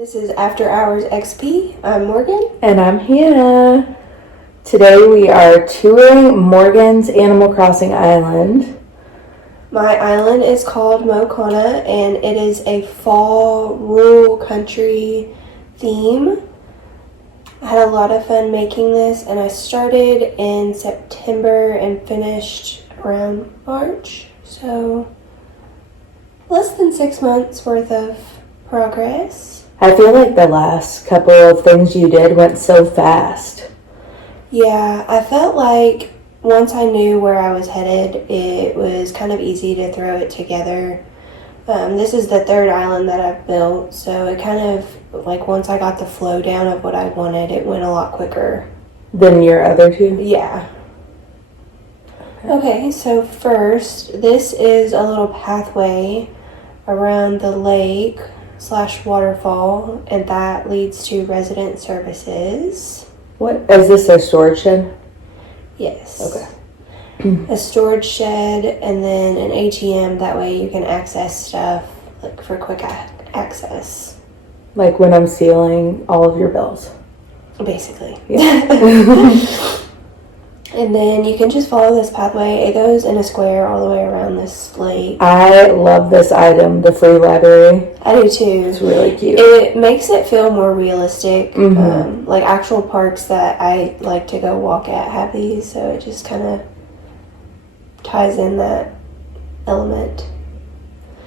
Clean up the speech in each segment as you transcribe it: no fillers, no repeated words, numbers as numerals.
This is After Hours XP. I'm Morgan. And I'm Hannah. Today we are touring Morgan's Animal Crossing Island. My island is called Mokana, and it is a fall rural country theme. I had a lot of fun making this, and I started in September and finished around March. So less than 6 months worth of progress. I feel like the last couple of things you did went so fast. Yeah, I felt like once I knew where I was headed, it was kind of easy to throw it together. This is the third island that I've built, so it kind of, like, once I got the flow down of what I wanted, it went a lot quicker. Than your other two? Yeah. Okay, so first, this is a little pathway around the lake/waterfall, and that leads to resident services. What, is this a storage shed? Yes. Okay. A storage shed, and then an ATM. That way you can access stuff, like, for quick access. Like when I'm stealing all of your bills. Basically. Yeah. And then you can just follow this pathway. It goes in a square all the way around this lake. I love this item, the free library. I do too. It's really cute. It makes it feel more realistic. Mm-hmm. Like actual parks that I like to go walk at have these, so it just kind of ties in that element.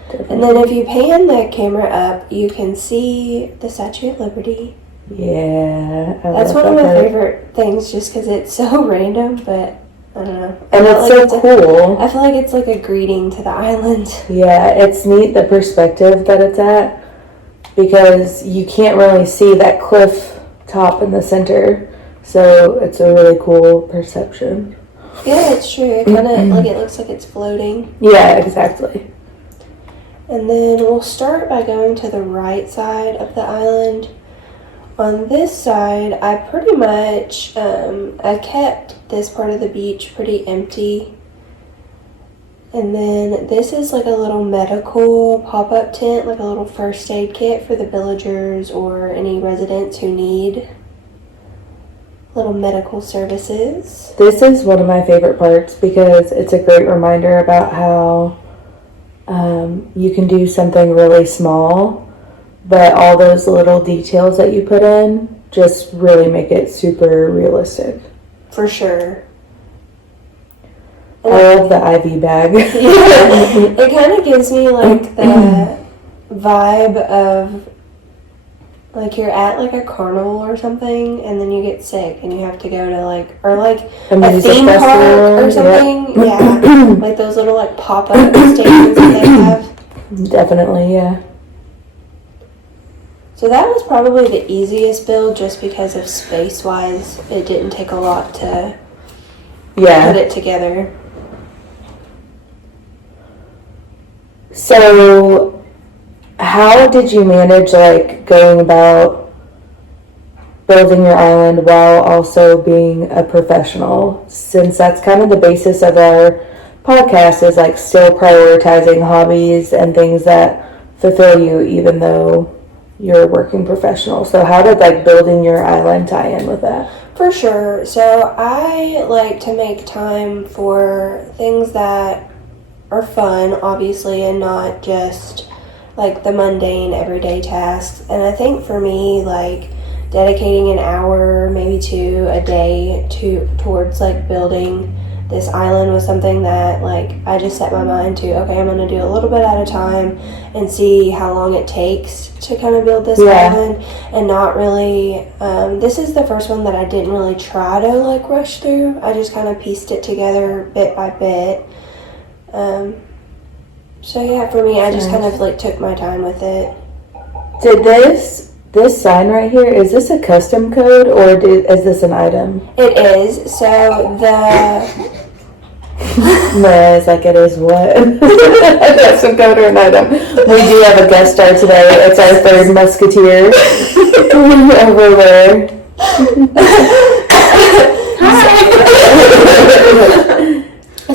Definitely. And then if you pan the camera up, you can see the Statue of Liberty. Yeah. That's one of my favorite things just because it's so random, but I don't know. And it's so cool. I feel like it's like a greeting to the island. Yeah, it's neat the perspective that it's at because you can't really see that cliff top in the center. So it's a really cool perception. Yeah, it's true. It kind of like it looks like it's floating. Yeah, exactly. And then we'll start by going to the right side of the island. On this side, I pretty much, I kept this part of the beach pretty empty. And then this is like a little medical pop-up tent, like a little first aid kit for the villagers or any residents who need little medical services. This is one of my favorite parts because it's a great reminder about how you can do something really small, but all those little details that you put in just really make it super realistic. For sure. I love the IV bag. Yeah, it kind of gives me like the vibe of like you're at like a carnival or something, and then you get sick and you have to go to like, or like a theme park or something. Yep. Yeah, like those little like pop-up stations that they have. Definitely, yeah. So that was probably the easiest build just because of space-wise. It didn't take a lot to put it together. So, how did you manage, like, going about building your island while also being a professional? Since that's kind of the basis of our podcast is, like, still prioritizing hobbies and things that fulfill you even though you're a working professional. So how did, like, building your island tie in with that? For sure. So I like to make time for things that are fun, obviously, and not just like the mundane everyday tasks. And I think for me, like dedicating an hour, maybe two a day towards like building this island was something that like I just set my mind to, okay, I'm going to do a little bit at a time and see how long it takes to kind of build this island, and not really, this is the first one that I didn't really try to like rush through. I just kind of pieced it together bit by bit. So yeah, for me, I just kind of like took my time with it. Did this sign right here, is this a custom code or is this an item? It is. So the No, it's like it is what? A custom code or an item. We do have a guest star today. It's our third musketeer over there.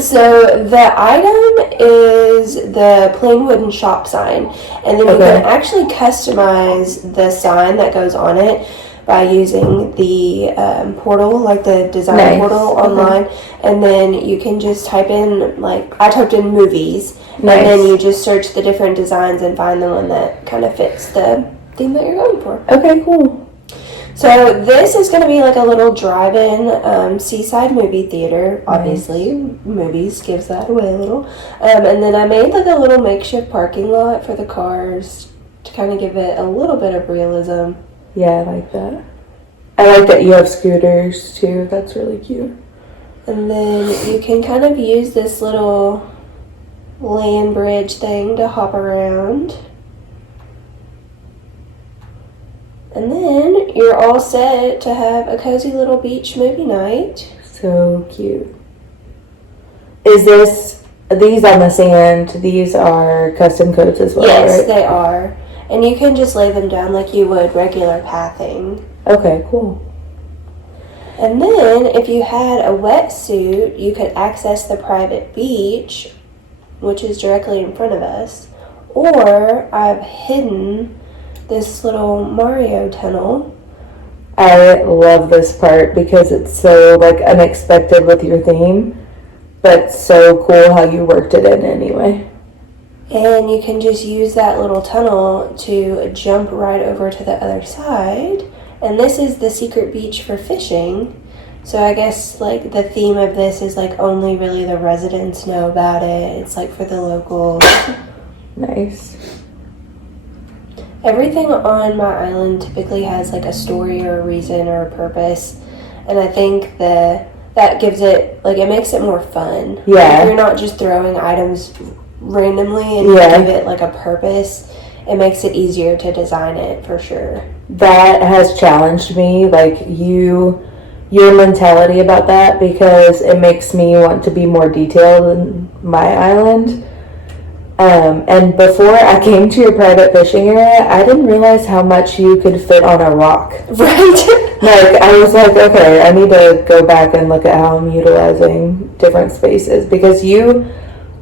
So the item it is the plain wooden shop sign. And then you can actually customize the sign that goes on it by using the portal, like the design portal online. And then you can just type in, like, I typed in movies. And then you just search the different designs and find the one that kind of fits the theme that you're going for. Okay, cool. So this is going to be like a little drive-in seaside movie theater. Obviously, movies gives that away a little. And then I made like a little makeshift parking lot for the cars to kind of give it a little bit of realism. Yeah, I like that. I like that you have scooters too. That's really cute. And then you can kind of use this little land bridge thing to hop around. And then you're all set to have a cozy little beach movie night. So cute. Is these on the sand, these are custom coats as well, yes, right? They are. And you can just lay them down like you would regular pathing. Okay, cool. And then if you had a wetsuit, you could access the private beach, which is directly in front of us. Or I've hidden this little Mario tunnel. I love this part because it's so like unexpected with your theme, but so cool how you worked it in anyway. And you can just use that little tunnel to jump right over to the other side. And this is the secret beach for fishing. So I guess like the theme of this is like only really the residents know about it. It's like for the locals. Nice. Everything on my island typically has like a story or a reason or a purpose, and I think that gives it, like, it makes it more fun. Yeah. If you're not just throwing items randomly and you give it like a purpose, it makes it easier to design it for sure. That has challenged me, like your mentality about that, because it makes me want to be more detailed in my island. And before I came to your private fishing area, I didn't realize how much you could fit on a rock. Right. Like, I was like, okay, I need to go back and look at how I'm utilizing different spaces, because you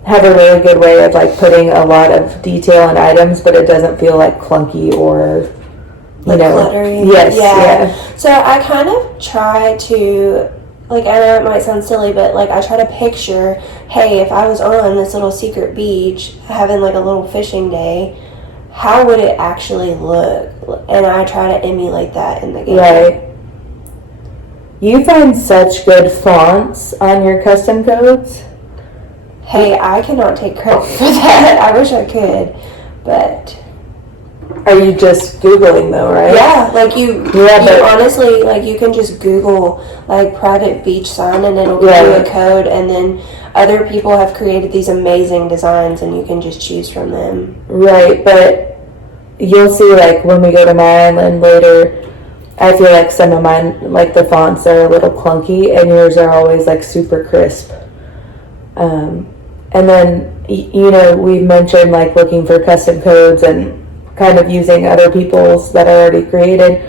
have a really good way of like putting a lot of detail in items, but it doesn't feel like clunky or, you know, cluttery. Yes, yeah. So I kind of try to, like, I know it might sound silly, but like I try to picture, hey, if I was on this little secret beach having like a little fishing day, how would it actually look? And I try to emulate that in the game. Right. You find such good fonts on your custom codes. Hey, I cannot take credit for that. I wish I could, but... Are you just Googling though, right? Yeah, like you honestly, like you can just Google like private beach sign and it'll give you a code, and then other people have created these amazing designs and you can just choose from them. Right, but you'll see like when we go to my island later, I feel like some of mine, like the fonts are a little clunky and yours are always like super crisp. And then, you know, we've mentioned like looking for custom codes and kind of using other people's that are already created.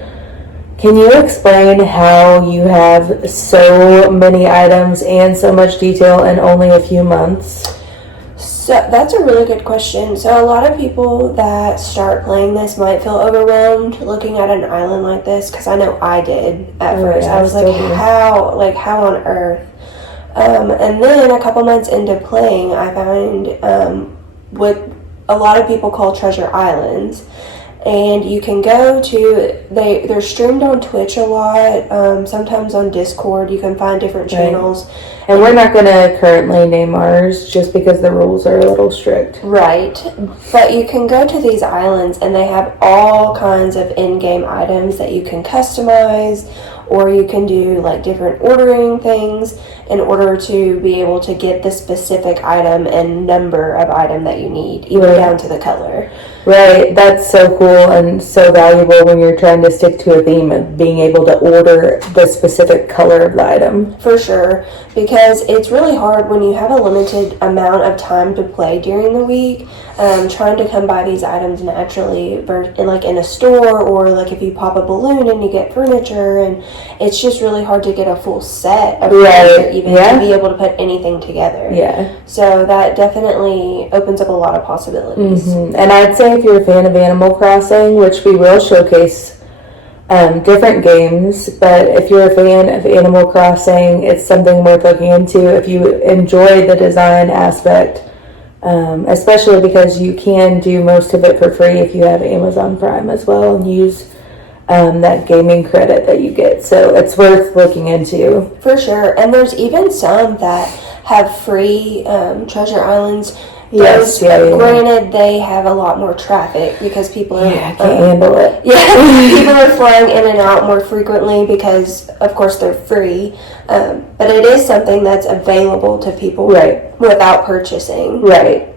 Can you explain how you have so many items and so much detail in only a few months? So that's a really good question. So a lot of people that start playing this might feel overwhelmed looking at an island like this, because I know I did at first. I was like, how on earth? And then a couple months into playing, I found what a lot of people call treasure islands, and you can go to, they're streamed on Twitch a lot, sometimes on Discord. You can find different channels. And we're not going to currently name ours just because the rules are a little strict. Right. But you can go to these islands and they have all kinds of in-game items that you can customize, or you can do like different ordering things in order to be able to get the specific item and number of item that you need, even down to the color. Right, that's so cool and so valuable when you're trying to stick to a theme of being able to order the specific color of the item. For sure, because it's really hard when you have a limited amount of time to play during the week. trying to come by these items naturally, like in a store, or like if you pop a balloon and you get furniture, and it's just really hard to get a full set of furniture even to be able to put anything together. Yeah. So that definitely opens up a lot of possibilities. And I'd say if you're a fan of Animal Crossing, which we will showcase different games, but if you're a fan of Animal Crossing, it's something worth looking into if you enjoy the design aspect. Especially because you can do most of it for free if you have Amazon Prime as well and use that gaming credit that you get. So it's worth looking into. For sure. And there's even some that have free treasure islands. Yes, Granted, they have a lot more traffic because people are can't handle it. Yeah, people are flying in and out more frequently because, of course, they're free. But it is something that's available to people without purchasing. Right.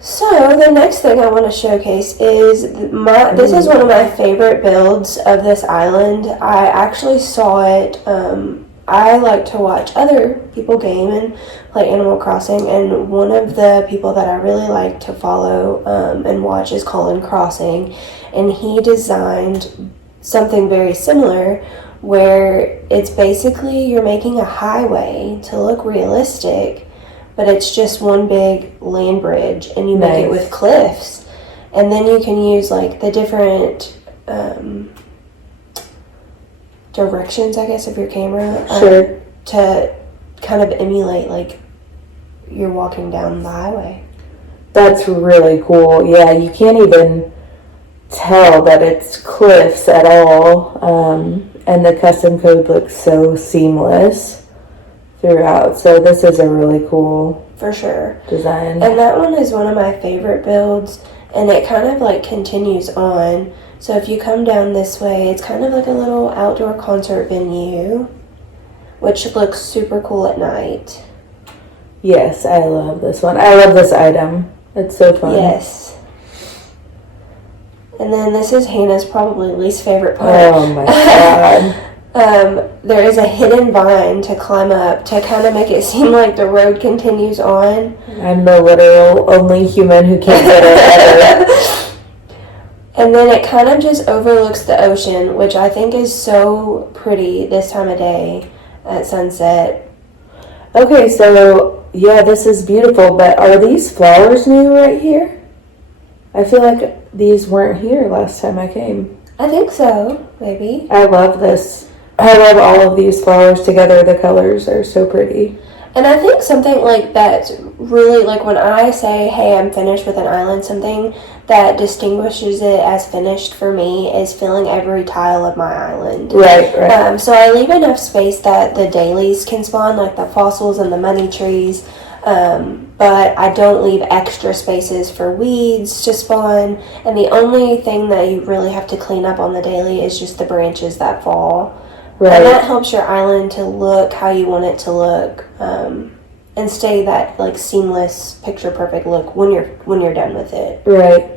So the next thing I want to showcase is this is one of my favorite builds of this island. I actually saw it. I like to watch other people game and play Animal Crossing, and one of the people that I really like to follow and watch is Colin Crossing, and he designed something very similar where it's basically you're making a highway to look realistic, but it's just one big land bridge, and you make it with cliffs, and then you can use like the different directions, I guess, of your camera to kind of emulate like you're walking down the highway. That's really cool. Yeah, you can't even tell that it's cliffs at all, and the custom code looks so seamless throughout. So this is a really cool for sure design. And that one is one of my favorite builds, and it kind of like continues on. So if you come down this way, it's kind of like a little outdoor concert venue, which looks super cool at night. Yes, I love this one. I love this item. It's so fun. Yes. And then this is Hannah's probably least favorite part. Oh my god. There is a hidden vine to climb up to kind of make it seem like the road continues on. I'm the literal only human who can't get it ever. And then it kind of just overlooks the ocean, which I think is so pretty this time of day at sunset. Okay, so yeah, this is beautiful, but are these flowers new right here? I feel like these weren't here last time I came. I think so, maybe. I love this. I love all of these flowers together. The colors are so pretty. And I think something like that's really, like when I say, hey, I'm finished with an island, something that distinguishes it as finished for me is filling every tile of my island. Right. So I leave enough space that the dailies can spawn, like the fossils and the money trees, but I don't leave extra spaces for weeds to spawn, and the only thing that you really have to clean up on the daily is just the branches that fall. Right. And that helps your island to look how you want it to look, and stay that like seamless, picture perfect look when you're done with it. Right.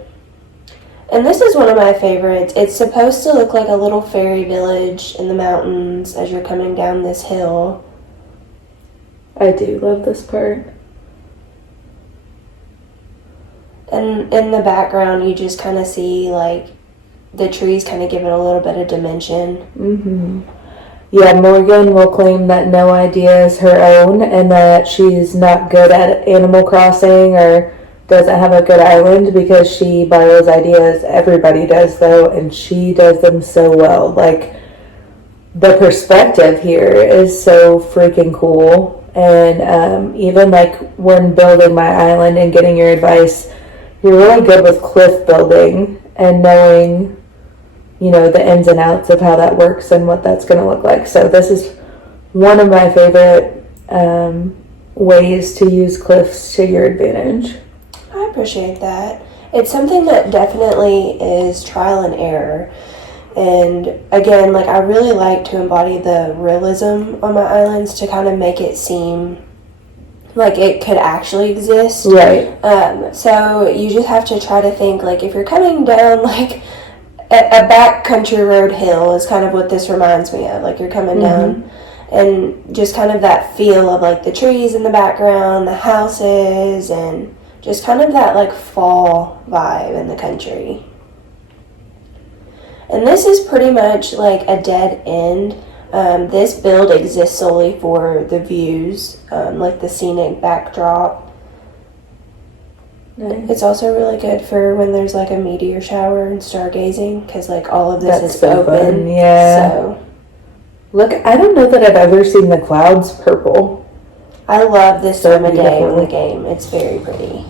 And this is one of my favorites. It's supposed to look like a little fairy village in the mountains as you're coming down this hill. I do love this part. And in the background, you just kind of see like the trees kind of give it a little bit of dimension. Mm-hmm. Yeah, Morgan will claim that no idea is her own and that she's not good at Animal Crossing or doesn't have a good island because she borrows ideas. Everybody does, though, and she does them so well. Like, the perspective here is so freaking cool. And even, like, when building my island and getting your advice, you're really good with cliff building and knowing, you know, the ins and outs of how that works and what that's going to look like. So this is one of my favorite ways to use cliffs to your advantage. I appreciate that. It's something that definitely is trial and error. And again, like I really like to embody the realism on my islands to kind of make it seem like it could actually exist. Right. So you just have to try to think like if you're coming down like a backcountry road hill is kind of what this reminds me of. Like you're coming down and just kind of that feel of like the trees in the background, the houses, and just kind of that like fall vibe in the country. And this is pretty much like a dead end. This build exists solely for the views, like the scenic backdrop. Nice. It's also really good for when there's like a meteor shower and stargazing, because like all of this That's is so open. fun, yeah. So Look, I don't know that I've ever seen the clouds purple. I love this So time of day beautiful. in the game. It's very pretty.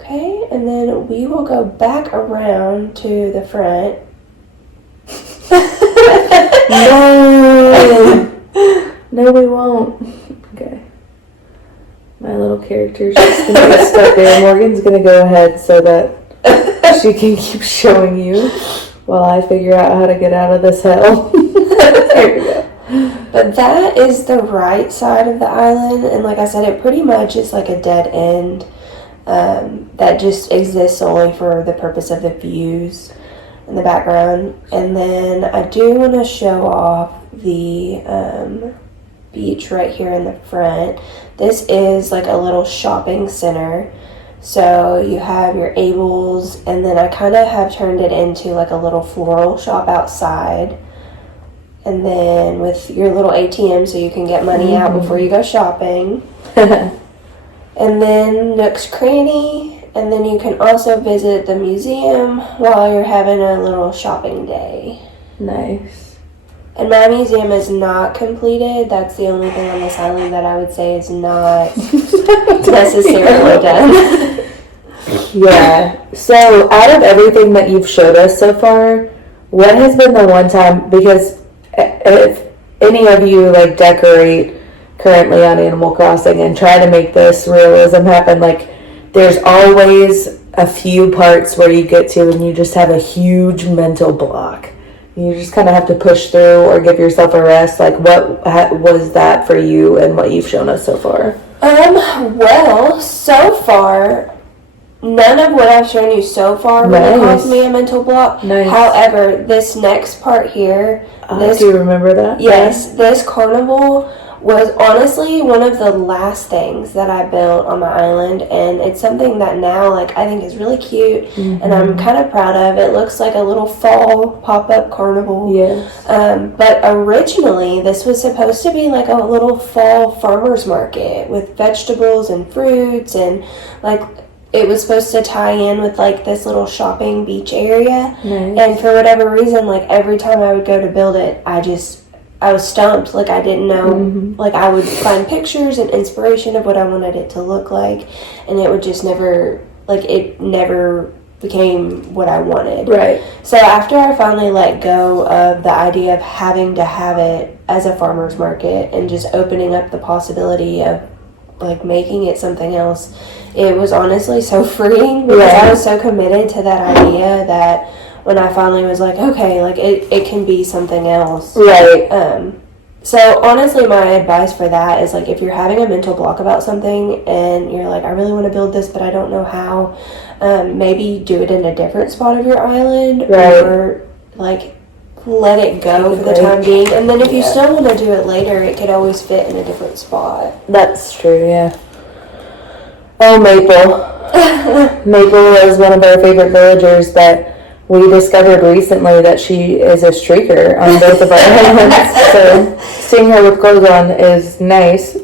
Okay, and then we will go back around to the front. No! No, we won't. Okay. My little character's just gonna get stuck there. Morgan's gonna go ahead so that she can keep showing you while I figure out how to get out of this hell. There we go. But that is the right side of the island, and like I said, it pretty much is like a dead end that just exists solely for the purpose of the views in the background. And then I do want to show off the beach right here in the front. This is like a little shopping center. So you have your Abels, and then I kind of have turned it into like a little floral shop outside. And then with your little ATM so you can get money out before you go shopping. And then Nook's Cranny. And then you can also visit the museum while you're having a little shopping day. Nice. And my museum is not completed. That's the only thing on this island that I would say is not necessarily done. Yeah. So, out of everything that you've showed us so far, what has been the one time, because if any of you like decorate currently on Animal Crossing and try to make this realism happen, like there's always a few parts where you get to and you just have a huge mental block. You just kind of have to push through or give yourself a rest. Like, what was that for you and what you've shown us so far? Well, so far, none of what I've shown you so far really caused me a mental block. Nice. However, this next part here, Do you remember that? yes, this carnival was honestly one of the last things that I built on my island, and it's something that now like I think is really cute, and I'm kind of proud of. It looks like a little fall pop-up carnival. Yes. But originally this was supposed to be like a little fall farmer's market with vegetables and fruits, and like it was supposed to tie in with like this little shopping beach area. Nice. And for whatever reason, like every time I would go to build it, I was stumped. Like I didn't know, like I would find pictures and inspiration of what I wanted it to look like, and it would just never, like it never became what I wanted. Right. So after I finally let go of the idea of having to have it as a farmer's market and just opening up the possibility of like making it something else, it was honestly so freeing, because I was so committed to that idea that when I finally was like, okay, like it can be something else. Right. So honestly, my advice for that is like if you're having a mental block about something and you're like, I really want to build this, but I don't know how, maybe do it in a different spot of your island, or like let it go for the time being. And then if you still want to do it later, it could always fit in a different spot. That's true, yeah. Oh, Maple. Maple is one of our favorite villagers that we discovered recently that she is a streaker on both of our islands. So seeing her with clothes on is nice.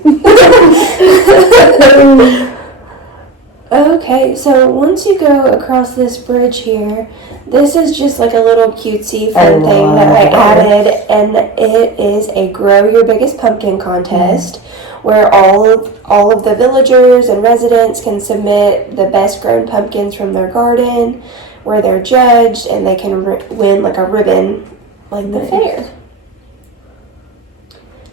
Okay, so once you go across this bridge here, this is just like a little cutesy fun thing that I added, and it is a Grow Your Biggest Pumpkin contest, where all of the villagers and residents can submit the best grown pumpkins from their garden, where they're judged, and they can win like a ribbon, like the fair.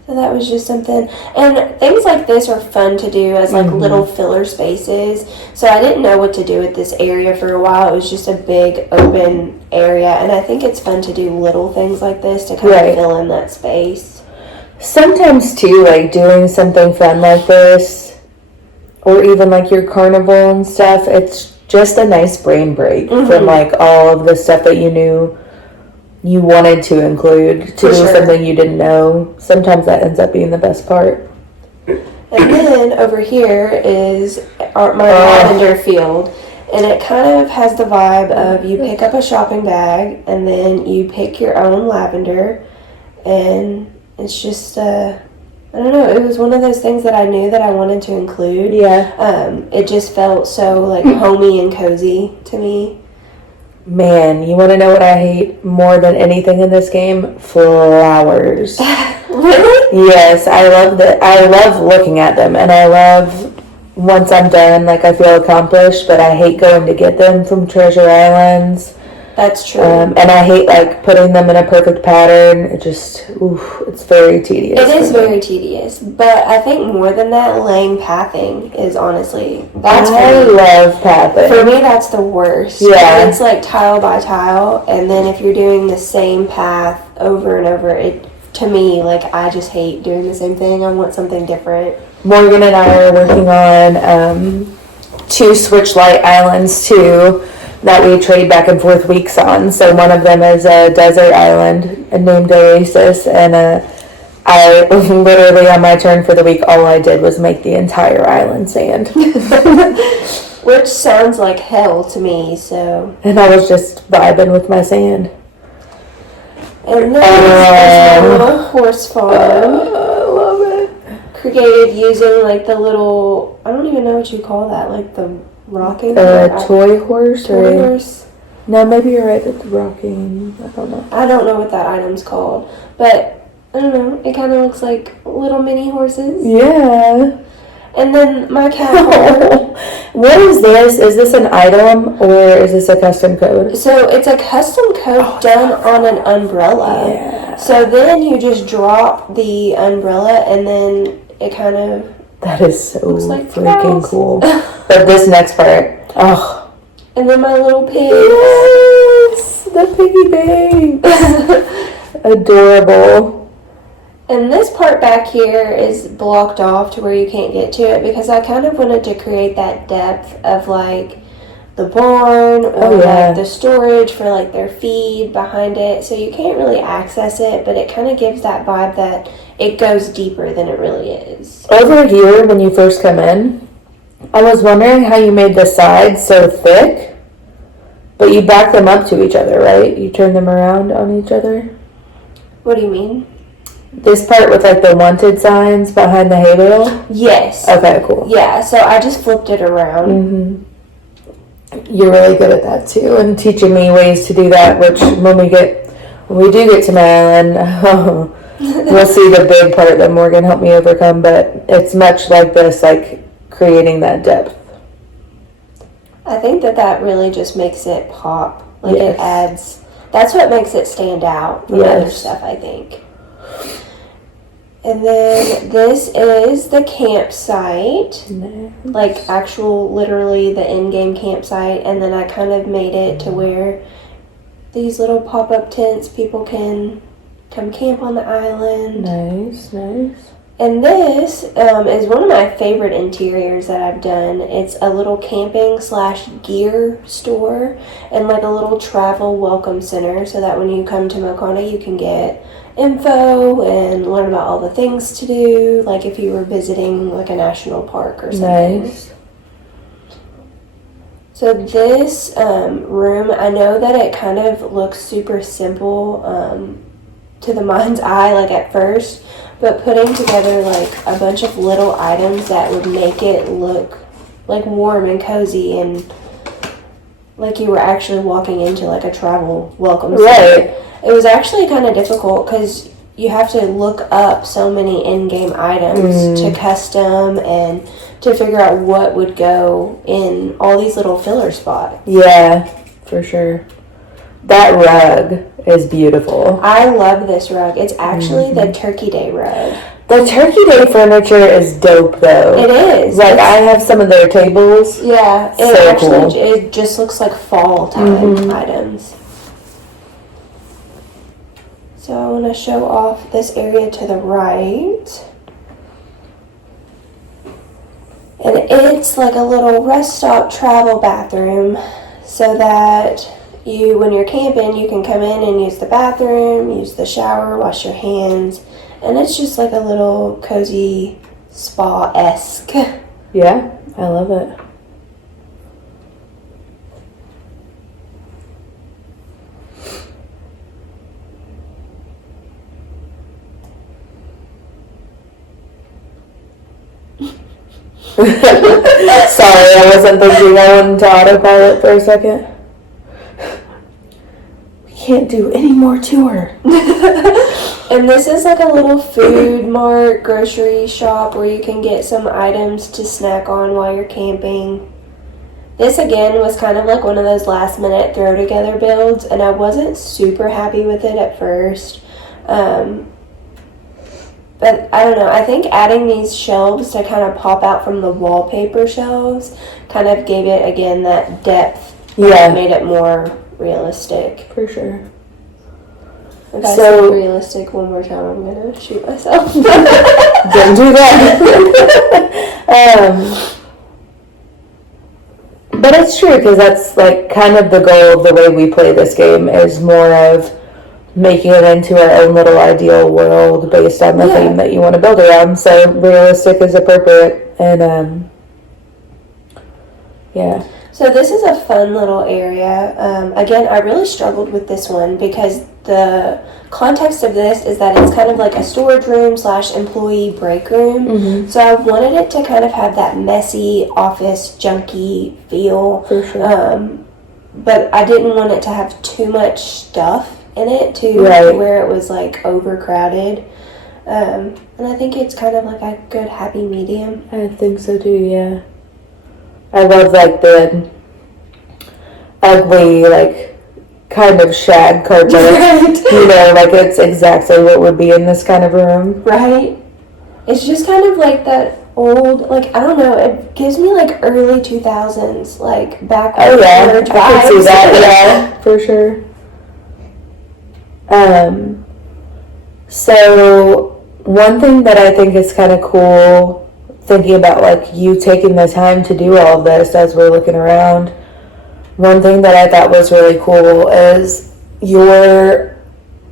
So that was just something. And things like this are fun to do as like little filler spaces. So I didn't know what to do with this area for a while. It was just a big open area. And I think it's fun to do little things like this to kind of fill in that space. Sometimes too, like doing something fun like this, or even like your carnival and stuff, it's just a nice brain break from like all of the stuff that you knew you wanted to include to do something you didn't know. Sometimes that ends up being the best part. And then over here is my lavender field. And it kind of has the vibe of you pick up a shopping bag and then you pick your own lavender. And it's just, I don't know, it was one of those things that I knew that I wanted to include. Yeah. It just felt so, like, homey and cozy to me. Man, you want to know what I hate more than anything in this game? Flowers. Really? Yes, I love looking at them, and I love, once I'm done, like, I feel accomplished, but I hate going to get them from treasure islands. That's true. And I hate, like, putting them in a perfect pattern. It just, it's very tedious. It is very tedious, but I think more than that, laying pathing is honestly, that's I love pathing. For me, that's the worst. Yeah. It's like tile by tile, and then if you're doing the same path over and over, to me, like, I just hate doing the same thing. I want something different. Morgan and I are working on 2 Switchlight islands, too, that we trade back and forth weeks on. So one of them is a desert island named Oasis, and I literally, on my turn for the week, all I did was make the entire island sand. Which sounds like hell to me, so. And I was just vibing with my sand. And then there's a horse farm. I love it. Created using, like, the little, I don't even know what you call that, like the rocking? Toy horse? Toy horse? No, maybe you're right, it's rocking. I don't know. I don't know what that item's called, but I don't know. It kind of looks like little mini horses. Yeah. And then my cat. What is this? Is this an item or is this a custom code? So it's a custom code done on an umbrella. Yeah. So then you just drop the umbrella and then it kind of. That is so like freaking flowers. cool. But this next part, oh. And then my little pigs. Yes, the piggy banks. Adorable. And this part back here is blocked off to where you can't get to it because I kind of wanted to create that depth of, like, the barn or like the storage for, like, their feed behind it. So you can't really access it, but it kind of gives that vibe that it goes deeper than it really is. Over here, when you first come in, I was wondering how you made the sides so thick, but you back them up to each other, right? You turn them around on each other? What do you mean? This part with, like, the wanted signs behind the hay bale? Yes. Okay, cool. Yeah, so I just flipped it around. Mm-hmm. You're really good at that, too, and teaching me ways to do that, which when we do get to my island, we'll see the big part that Morgan helped me overcome, but it's much like this, like, creating that depth. I think that really just makes it pop. Like, it adds, that's what makes it stand out from other stuff, I think. And then this is the campsite, like actual, literally the in-game campsite. And then I kind of made it to where these little pop-up tents, people can come camp on the island. Nice, nice. And this is one of my favorite interiors that I've done. It's a little camping / gear store and like a little travel welcome center so that when you come to Mokana you can get info and learn about all the things to do, like if you were visiting like a national park or something. Nice. So this room, I know that it kind of looks super simple to the mind's eye, like at first, but putting together like a bunch of little items that would make it look like warm and cozy and like you were actually walking into like a travel welcome center. Right. It was actually kind of difficult because you have to look up so many in-game items to custom and to figure out what would go in all these little filler spots. Yeah, for sure. That rug is beautiful. I love this rug. It's actually the Turkey Day rug. The Turkey Day furniture is dope, though. It is. Like, I have some of their tables. Yeah, it just looks like fall time items. So I want to show off this area to the right. And it's like a little rest stop travel bathroom so that when you're camping, you can come in and use the bathroom, use the shower, wash your hands, and it's just like a little cozy spa-esque. Yeah, I love it. Sorry, I wasn't thinking. I went into autopilot for a second. We can't do any more tour. And this is like a little food mart, grocery shop where you can get some items to snack on while you're camping. This again was kind of like one of those last minute throw together builds, and I wasn't super happy with it at first. But I don't know, I think adding these shelves to kind of pop out from the wallpaper shelves kind of gave it, again, that depth. Yeah. Made it more realistic. For sure. If I say realistic one more time, I'm going to shoot myself. Don't do that. But it's true, because that's like kind of the goal of the way we play this game, is more of making it into our own little ideal world based on the theme that you want to build around. So realistic is appropriate, and yeah. So this is a fun little area. Again, I really struggled with this one because the context of this is that it's kind of like a storage room / employee break room. Mm-hmm. So I wanted it to kind of have that messy office junky feel. For sure. But I didn't want it to have too much stuff in it too, where it was like overcrowded. And I think it's kind of like a good happy medium. I think so too, yeah. I love like the ugly, like kind of shag carpet. Right. You know, like it's exactly what would be in this kind of room. Right. It's just kind of like that old, like, I don't know, it gives me like early 2000s, like back when I can see that, yeah, for sure. So one thing that I think is kind of cool, thinking about like you taking the time to do all of this as we're looking around, one thing that I thought was really cool is your,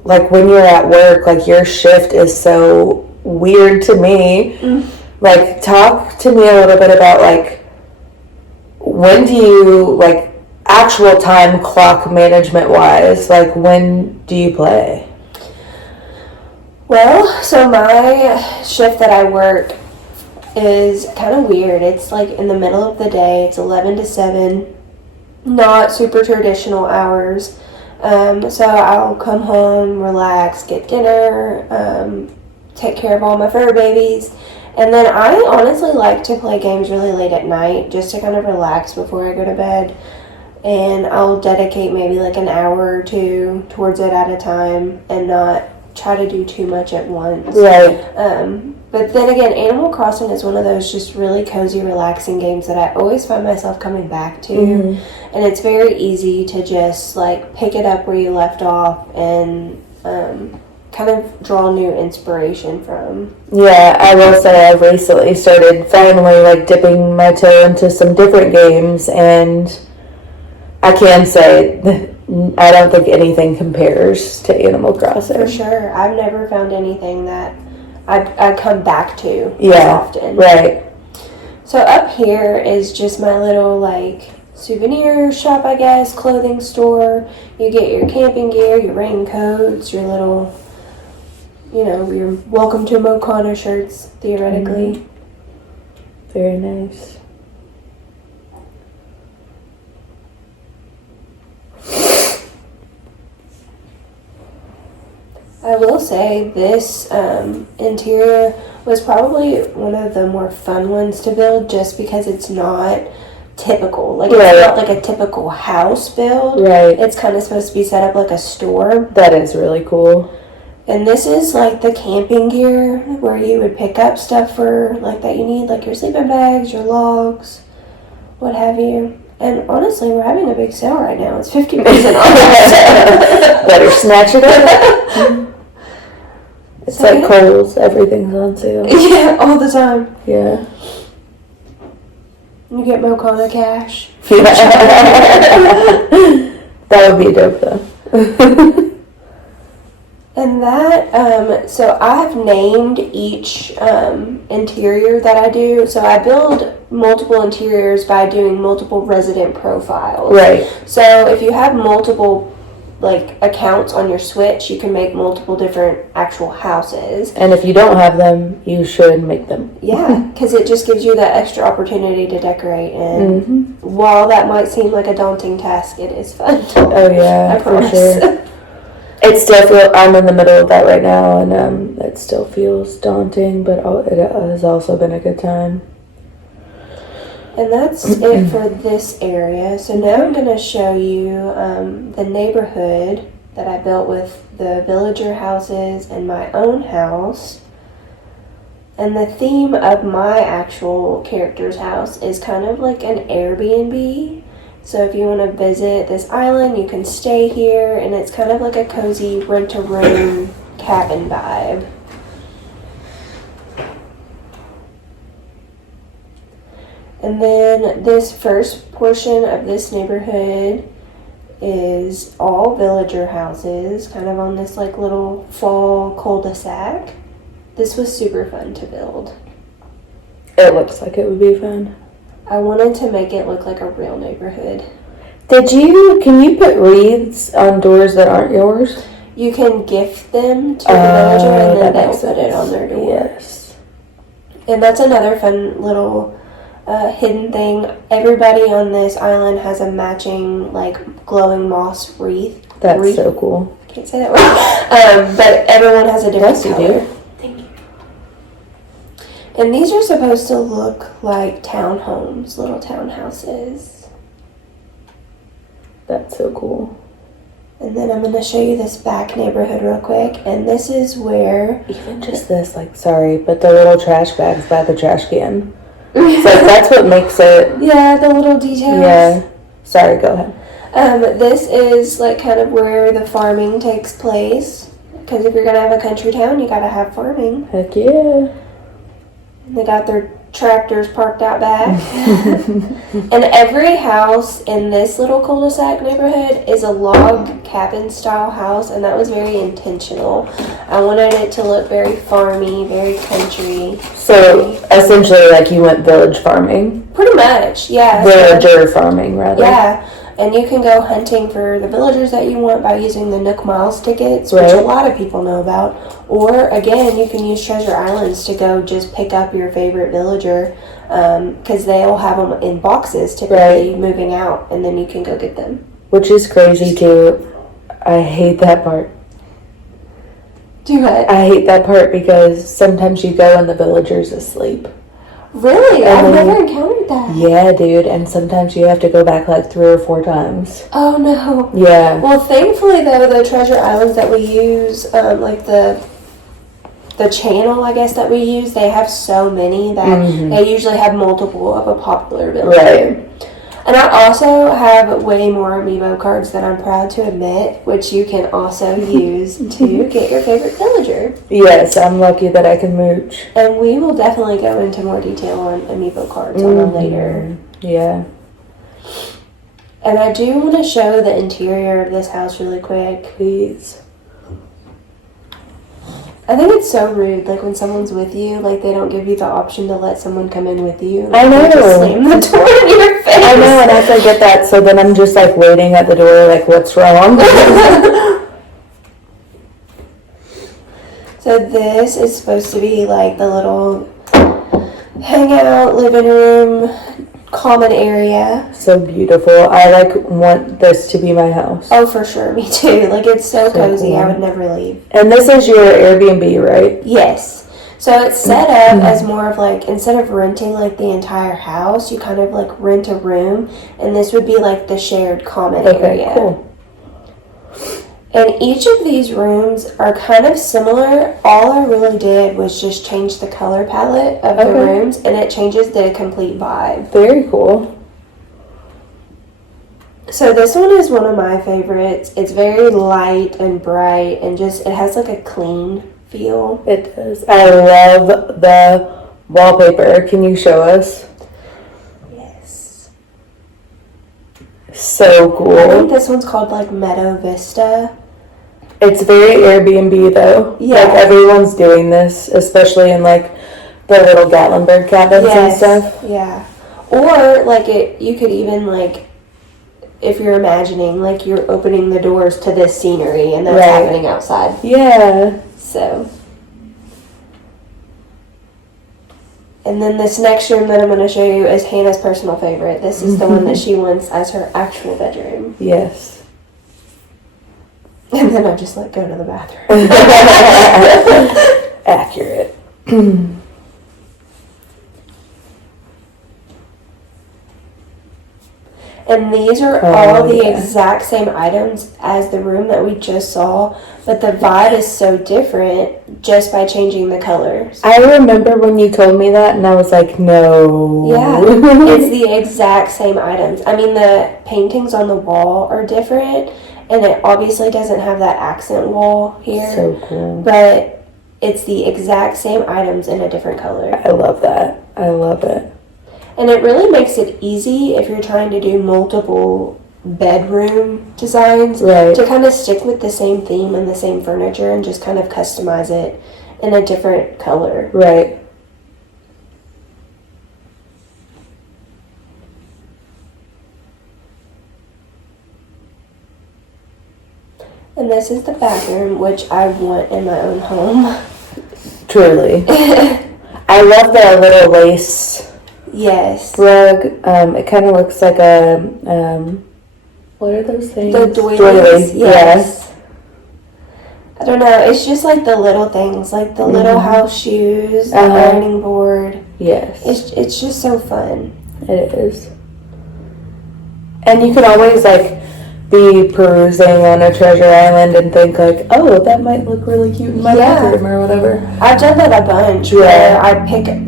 like when you're at work, like your shift is so weird to me. Like talk to me a little bit about like, when do you, like actual time clock management wise, like when do you play? Well, so my shift that I work is kind of weird. It's like in the middle of the day. It's 11 to 7. Not super traditional hours. So I'll come home, relax, get dinner, take care of all my fur babies. And then I honestly like to play games really late at night just to kind of relax before I go to bed. And I'll dedicate maybe like an hour or two towards it at a time and not try to do too much at once. Right. But then again, Animal Crossing is one of those just really cozy, relaxing games that I always find myself coming back to. Mm-hmm. And it's very easy to just like pick it up where you left off and kind of draw new inspiration from. Yeah, I will say I've recently started finally like dipping my toe into some different games, and I can say I don't think anything compares to Animal Crossing. For sure. I've never found anything that I come back to as often. Right. So up here is just my little like souvenir shop, I guess, clothing store. You get your camping gear, your raincoats, your little, your welcome to Mokana shirts, theoretically. Mm-hmm. Very nice. I will say this interior was probably one of the more fun ones to build just because it's not typical. Like, it's not like a typical house build. Right. It's kind of supposed to be set up like a store. That is really cool. And this is like the camping gear where you would pick up stuff for like that you need, like your sleeping bags, your logs, what have you. And honestly, we're having a big sale right now. It's 50% off. Better snatch it up. It's so, like Kohl's. Everything's on sale. Yeah, all the time. Yeah. You get Mokana cash. That would be dope, though. And that, so I've named each interior that I do. So I build multiple interiors by doing multiple resident profiles. Right. So if you have multiple like accounts on your Switch, you can make multiple different actual houses. And if you don't have them, you should make them. Yeah, because it just gives you that extra opportunity to decorate. And while that might seem like a daunting task, it is fun. Oh yeah, I promise. for sure. It still feels, I'm in the middle of that right now, and it still feels daunting, but it has also been a good time. And that's it for this area. So now I'm going to show you the neighborhood that I built with the villager houses and my own house. And the theme of my actual character's house is kind of like an Airbnb. So if you want to visit this island, you can stay here, and it's kind of like a cozy rent-a-room cabin vibe. And then this first portion of this neighborhood is all villager houses, kind of on this like little fall cul-de-sac. This was super fun to build. It looks like it would be fun. I wanted to make it look like a real neighborhood. Can you put wreaths on doors that aren't yours? You can gift them to the villager and then they'll put it on their door. Yes. And that's another fun little hidden thing. Everybody on this island has a matching like glowing moss wreath. That's so cool. Can't say that word. But everyone has a different color. Do. Thank you. And these are supposed to look like townhomes, little townhouses. That's so cool. And then I'm going to show you this back neighborhood real quick. And this is where... Even just this, like, sorry, but the little trash bags by the trash can. So that's what makes it... Yeah, the little details. Yeah. Sorry, go ahead. This is like kind of where the farming takes place. Because if you're going to have a country town, you got to have farming. Heck yeah. They got their tractors parked out back. And every house in this little cul-de-sac neighborhood is a log cabin style house, and that was very intentional. I wanted it to look very farmy, very country. So essentially like you went village farming. Pretty much, yeah. Villager farming, rather. Yeah. And you can go hunting for the villagers that you want by using the Nook Miles tickets, which a lot of people know about. Or, again, you can use Treasure Islands to go just pick up your favorite villager, because they'll have them in boxes typically moving out, and then you can go get them. Which is crazy, too. I hate that part. Do what? I hate that part because sometimes you go and the villager's asleep. Really? I've never encountered that. Yeah, dude, and sometimes you have to go back like 3 or 4 times. Oh, no. Yeah. Well, thankfully, though, the Treasure Islands that we use, like the channel, I guess, that we use, they have so many that they usually have multiple of a popular villager. Right. And I also have way more amiibo cards than I'm proud to admit, which you can also use to get your favorite villager. Yes, I'm lucky that I can mooch. And we will definitely go into more detail on amiibo cards on a later. Yeah. And I do want to show the interior of this house really quick. Please. I think it's so rude, like when someone's with you, like they don't give you the option to let someone come in with you. Like, I know. They just slam the door in your face. I know, and I forget that, so then I'm just like waiting at the door, like, what's wrong? So this is supposed to be like the little hangout, living room, common area. So beautiful. I want this to be my house. Oh, for sure. Me too. Like, it's so cozy. Cool. I would never leave. And this is your Airbnb, right? Yes. So it's set up as more of like, instead of renting like the entire house, you kind of like rent a room, and this would be like the shared common area. Cool. And each of these rooms are kind of similar. All I really did was just change the color palette of the rooms, and it changes the complete vibe. Very cool. So this one is one of my favorites. It's very light and bright, and just, it has like a clean feel. It does. I love the wallpaper. Can you show us? Yes. So cool. I think this one's called like Meadow Vista. It's very Airbnb though. Yeah. Like everyone's doing this, especially in like the little Gatlinburg cabins and stuff. Yeah. Or like you could even like, if you're imagining like you're opening the doors to this scenery and that's happening outside. Yeah. So. And then this next room that I'm going to show you is Hannah's personal favorite. This is the one that she wants as her actual bedroom. Yes. And then I just like go to the bathroom. Accurate. And these are all the exact same items as the room that we just saw, but the vibe is so different just by changing the colors. I remember when you told me that, and I was like, no. Yeah, it's the exact same items. I mean, the paintings on the wall are different, and it obviously doesn't have that accent wall here. So cool. But it's the exact same items in a different color. I love that. I love it. And it really makes it easy if you're trying to do multiple bedroom designs to kind of stick with the same theme and the same furniture and just kind of customize it in a different color. Right. And this is the bathroom, which I want in my own home. Truly. I love the little lace rug. It kind of looks like a, what are those things? The doilies. Yes. I don't know. It's just like the little things, like the little house shoes, the ironing board. Yes. It's just so fun. It is. And you can always like be perusing on a treasure island and think like, oh, that might look really cute in my bathroom or whatever. I've done that a bunch where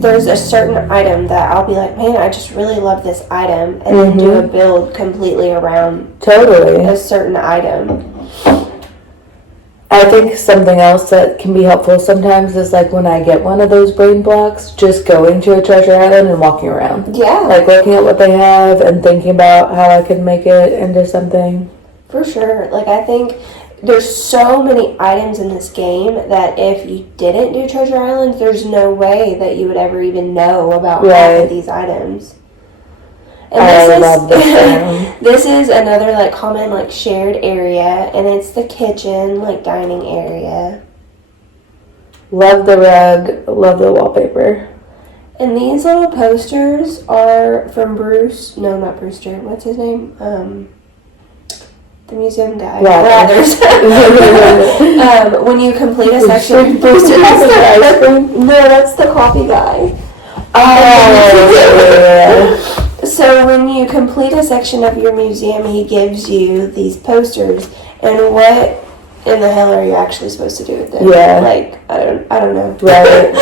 there's a certain item that I'll be like, man, I just really love this item, and then do a build completely around a certain item. I think something else that can be helpful sometimes is like when I get one of those brain blocks, just going to a treasure island and walking around. Yeah. Like looking at what they have and thinking about how I can make it into something. For sure. Like I think there's so many items in this game that if you didn't do treasure islands, there's no way that you would ever even know about half of these items. And I love this room. This is another like common like shared area, and it's the kitchen like dining area. Love the rug. Love the wallpaper. And these little posters are from Bruce. No, not Brewster. What's his name? The museum guy. Lathers. When you complete a section, Brewster. That's the coffee guy. Oh. So when you complete a section of your museum, he gives you these posters, and what in the hell are you actually supposed to do with them? Yeah. Like, I don't know. Right.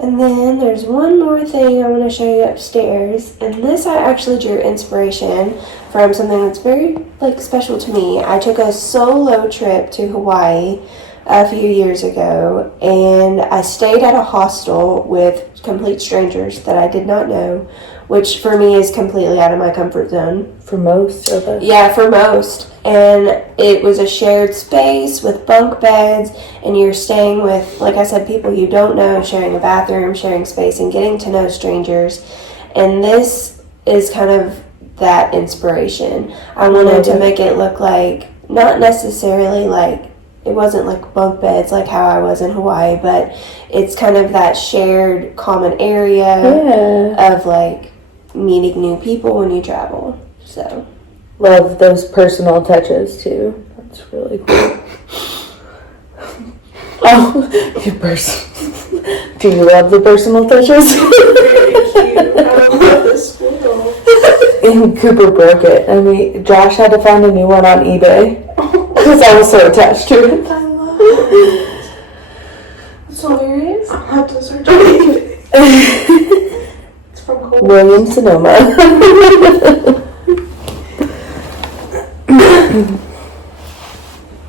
And then there's one more thing I want to show you upstairs, and this I actually drew inspiration from something that's very like special to me. I took a solo trip to Hawaii a few years ago, and I stayed at a hostel with complete strangers that I did not know, which for me is completely out of my comfort zone. For most of us. Yeah, for most. And it was a shared space with bunk beds, and you're staying with, like I said, people you don't know, sharing a bathroom, sharing space, and getting to know strangers. And this is kind of that inspiration. I wanted to make it look like, not necessarily like, it wasn't like bunk beds like how I was in Hawaii, but it's kind of that shared common area of like meeting new people when you travel. So love those personal touches too. That's really cool. Do you love the personal touches? very cute. I love this squirrel. And Cooper broke it. I mean, Josh had to find a new one on eBay. Because I was so attached to it. I love it. It's hilarious. I'll have to search on eBay. It's from Hogwarts. William Sonoma.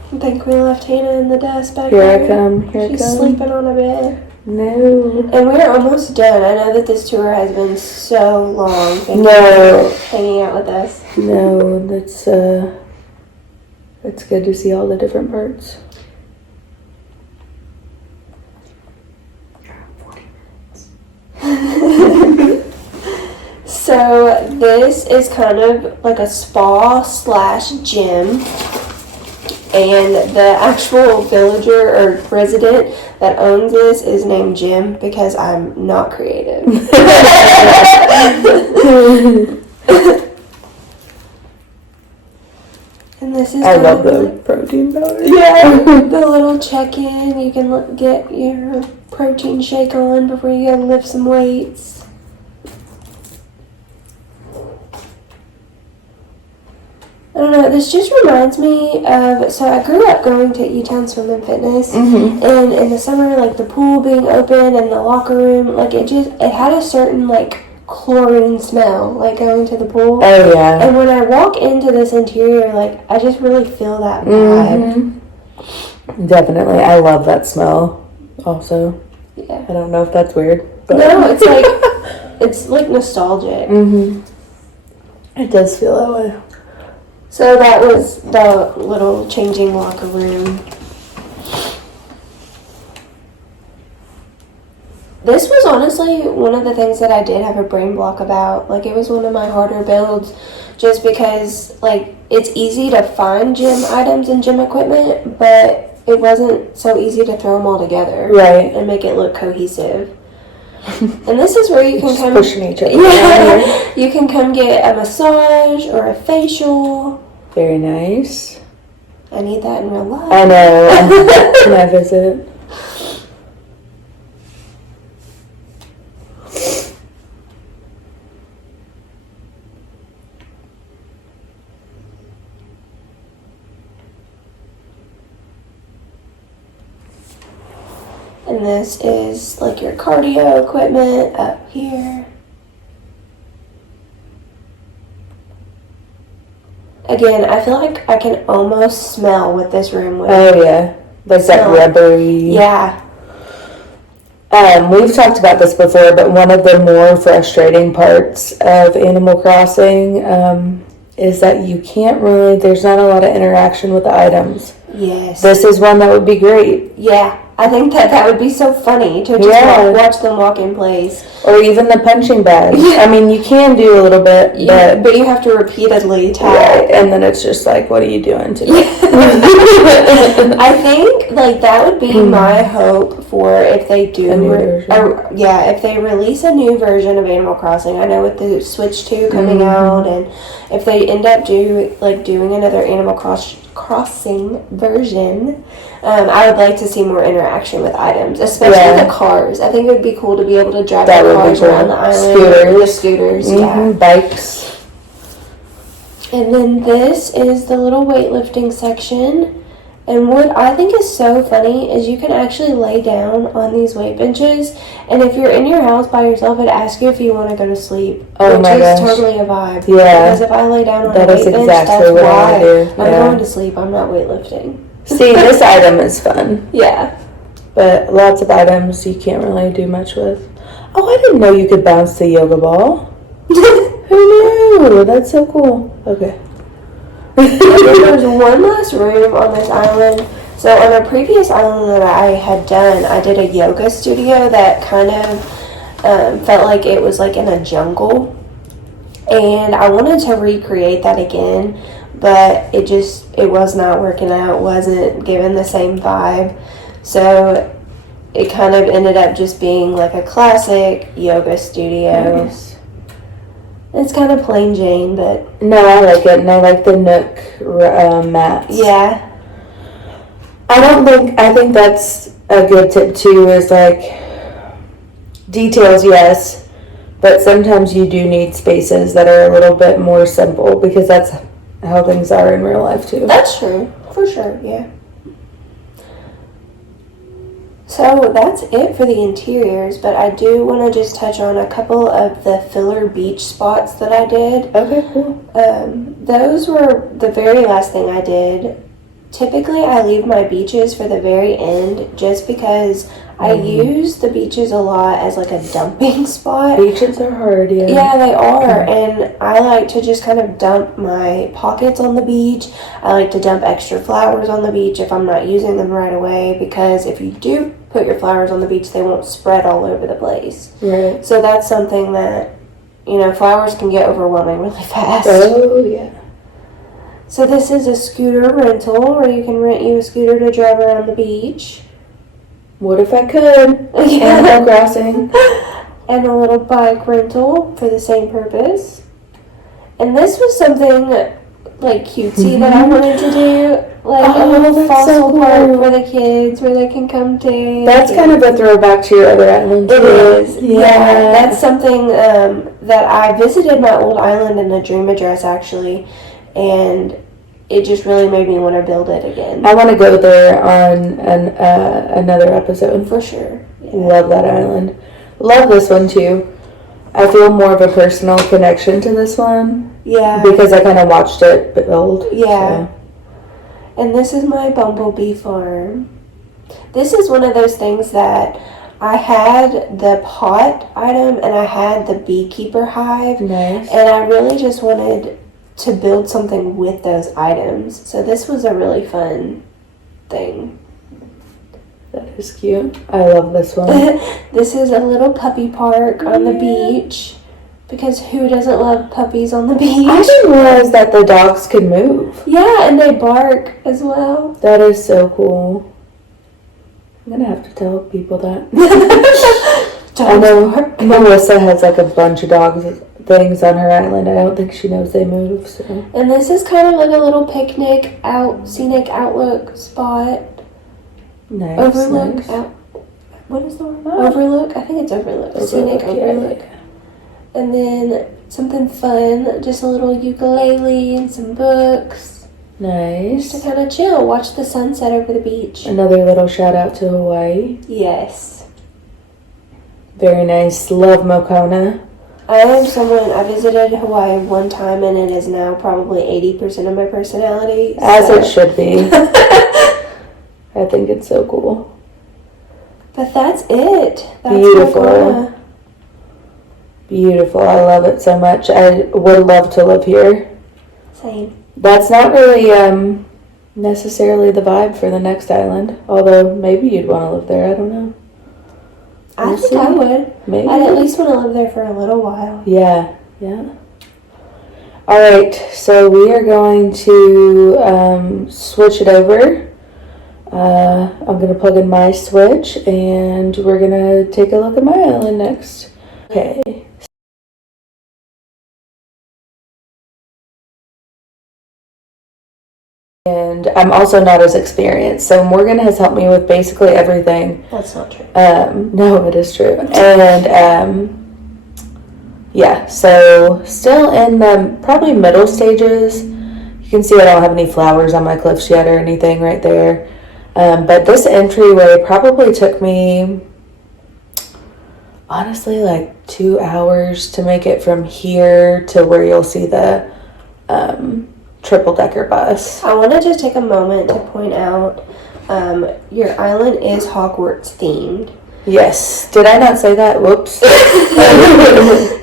I think we left Hannah in the desk back Here there. I come. She's sleeping on a bed. No. And we're almost done. I know that this tour has been so long. Thank you for hanging out with us. No, that's It's good to see all the different parts. So this is kind of like a spa slash gym, and the actual villager or resident that owns this is named Jim because I'm not creative. And this is I love the protein powder. Yeah, the little check-in. You can get your protein shake on before you go lift some weights. I don't know, this just reminds me of, so I grew up going to E-Town Swim and Fitness, and in the summer, like, the pool being open and the locker room, like, it had a certain, like, chlorine smell, like, going to the pool. Oh, yeah. And when I walk into this interior, like, I just really feel that vibe. Definitely. I love that smell also. Yeah. I don't know if that's weird. But. No, it's like, it's, like, nostalgic. It does feel that way. So that was the little changing locker room. This was honestly one of the things that I did have a brain block about. Like, it was one of my harder builds just because, like, it's easy to find gym items and gym equipment, but it wasn't so easy to throw them all together. Right. And make it look cohesive. And this is where you can come pushing each other. Yeah, you can come get a massage or a facial. Very nice. I need that in real life. I know. Can I visit? And this is like your cardio equipment up here. Again, I feel like I can almost smell what this room would. Oh, yeah. Like that rubbery. Yeah. We've talked about this before, but one of the more frustrating parts of Animal Crossing is that you can't really, there's not a lot of interaction with the items. Yes. This is one that would be great. Yeah. I think that would be so funny to just watch them walk in place. Or even the punching bag. I mean, you can do a little bit, but you have to repeatedly tap. Right, and then it's just like, what are you doing today? I think, like, that would be my hope for if they do, if they release a new version of Animal Crossing. I know with the Switch 2 coming out, and if they end up doing another Animal Crossing version, I would like to see more interaction with items, especially the cars. I think it would be cool to be able to drive the cars around the island. The scooters, bikes. And then this is the little weightlifting section. And what I think is so funny is you can actually lay down on these weight benches, and if you're in your house by yourself, it asks you if you want to go to sleep. Oh my gosh. Which is totally a vibe. Yeah. Because if I lay down on that a weight bench, that's what why I do. I'm going to sleep. I'm not weightlifting. See, this item is fun. Yeah. But lots of items you can't really do much with. Oh, I didn't know you could bounce the yoga ball. Who knew? That's so cool. Okay. There's one last room on this island. So on a previous island that I had done, I did a yoga studio that kind of felt like it was like in a jungle. And I wanted to recreate that again, but it was not working out, wasn't giving the same vibe. So it kind of ended up just being like a classic yoga studio. Nice. It's kind of plain Jane, but... No, I like it, and I like the Nook mats. Yeah. I think that's a good tip, too, is like, details, yes, but sometimes you do need spaces that are a little bit more simple, because that's how things are in real life, too. That's true. For sure, yeah. So that's it for the interiors, but I do want to just touch on a couple of the filler beach spots that I did. Okay, cool. Those were the very last thing I did typically I leave my beaches for the very end just because I use the beaches a lot as like a dumping spot. Beaches are hard, yeah. Yeah, they are. And I like to just kind of dump my pockets on the beach. I like to dump extra flowers on the beach if I'm not using them right away, because if you do put your flowers on the beach, they won't spread all over the place. Right. So that's something that, flowers can get overwhelming really fast. Oh, yeah. So this is a scooter rental where you can rent you a scooter to drive around the beach. What if I could? Yeah. Animal Crossing. And a little bike rental for the same purpose. And this was something like cutesy that I wanted to do. Like a little fossil park for the kids where they can come to. That's kind of a throwback to your other island. It is. Yeah. That's something that I visited my old island in a dream address actually. And it just really made me want to build it again. I want to go there on another episode. For sure. Yeah. Love that island. Love this one too. I feel more of a personal connection to this one. Yeah. Because I kind of watched it build. Yeah. So. And this is my bumblebee farm. This is one of those things that I had the pot item and I had the beekeeper hive. Nice. And I really just wanted to build something with those items. So this was a really fun thing. That is cute. I love this one. This is a little puppy park on the beach. Because who doesn't love puppies on the beach? I didn't realize that the dogs can move. Yeah, and they bark as well. That is so cool. I'm going to have to tell people that. I know Melissa has like a bunch of dogs things on her island. I don't think she knows they move. So. And this is kind of like a little picnic scenic outlook spot. Nice. Overlook. Nice. What is the word? Oh. Overlook? I think it's overlook. Scenic overlook. Yeah. And then something fun, just a little ukulele and some books. Nice. Just to kind of chill, watch the sunset over the beach. Another little shout out to Hawaii. Yes. Very nice. Love Mokana. I visited Hawaii one time and it is now probably 80% of my personality. As it should be. I think it's so cool. But that's it. That's beautiful. Mokana. Beautiful. I love it so much. I would love to live here. Same. That's not really necessarily the vibe for the next island. Although maybe you'd want to live there. I don't know. I think I would. Maybe. I'd at least want to live there for a little while. Yeah. Yeah. All right. So we are going to switch it over. I'm going to plug in my Switch and we're going to take a look at my island next. Okay. And I'm also not as experienced, so Morgan has helped me with basically everything. That's not true. No, it is true. And yeah, so still in the probably middle stages. You can see I don't have any flowers on my cliffs yet or anything right there. But this entryway probably took me, honestly, like 2 hours to make it from here to where you'll see the triple-decker bus. I want to just take a moment to point out your island is Hogwarts themed. Yes. Did I not say that? Whoops.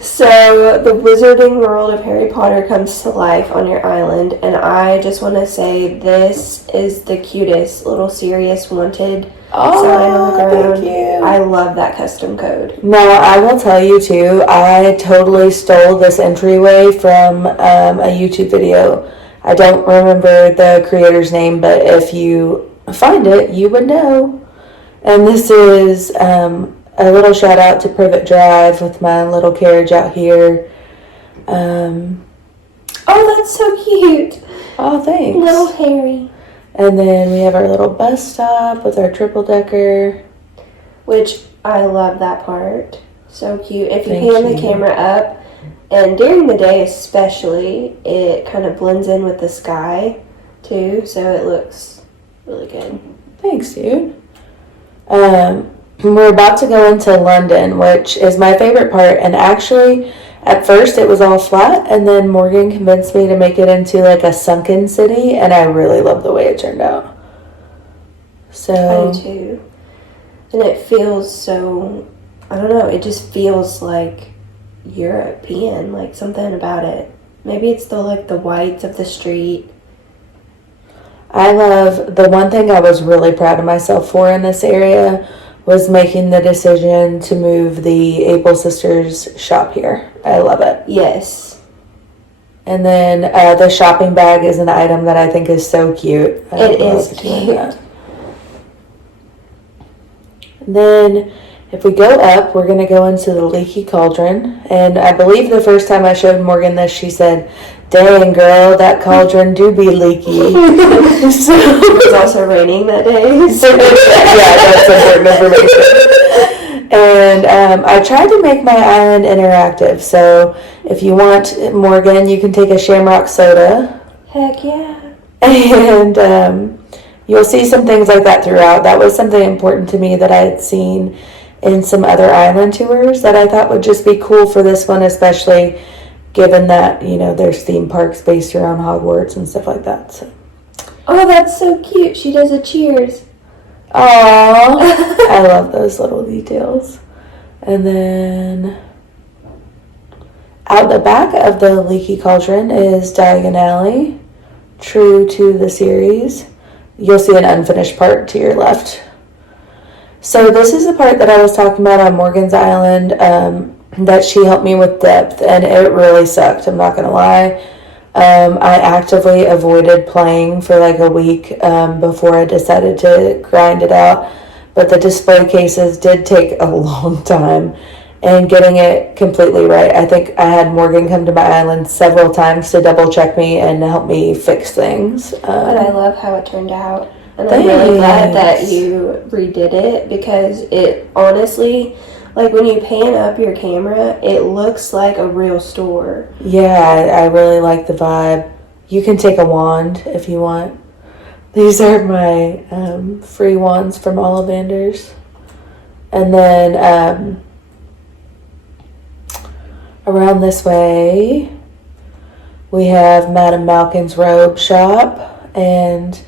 So the wizarding world of Harry Potter comes to life on your island, and I just want to say this is the cutest little Serious Wanted sign on the ground. Thank you. I love that custom code. Now, I will tell you too, I totally stole this entryway from a YouTube video. I don't remember the creator's name, but if you find it, you would know. And this is a little shout out to Privet Drive with my little carriage out here. Oh, that's so cute. Oh, thanks. Little Harry. And then we have our little bus stop with our triple-decker. Which, I love that part. So cute. If you Thank pan you. the camera up, and during the day especially, it kind of blends in with the sky, too. So it looks really good. Thanks, dude. We're about to go into London, which is my favorite part. And actually, At first it was all flat, and then Morgan convinced me to make it into like a sunken city, and I really love the way it turned out. So I do too. And it feels so, I don't know, it just feels like European, like something about it. Maybe it's the whites of the street. I love, the one thing I was really proud of myself for in this area was making the decision to move the Able Sisters shop here. I love it. Yes. And then the shopping bag is an item that I think is so cute. It is cute. And then if we go up, we're going to go into the Leaky Cauldron. And I believe the first time I showed Morgan this, she said, "Dang, girl, that cauldron do be leaky." So, it was also raining that day. Yeah, that's important information. And I tried to make my island interactive. So if you want, Morgan, you can take a Shamrock soda. Heck yeah. And you'll see some things like that throughout. That was something important to me that I had seen in some other island tours that I thought would just be cool for this one, especially given that, you know, there's theme parks based around Hogwarts and stuff like that. So. Oh, that's so cute. She does a cheers. Aww. I love those little details. And then out the back of the Leaky Cauldron is Diagon Alley, true to the series. You'll see an unfinished part to your left. So this is the part that I was talking about on Morgan's Island, that she helped me with depth, and it really sucked, I'm not gonna lie. I actively avoided playing for like a week before I decided to grind it out, but the display cases did take a long time, and getting it completely right. I think I had Morgan come to my island several times to double check me and help me fix things. But I love how it turned out. And I'm really glad that you redid it, because it honestly, like when you pan up your camera, it looks like a real store. Yeah, I really like the vibe. You can take a wand if you want. These are my free wands from Ollivanders. And then around this way, we have Madame Malkin's robe shop, and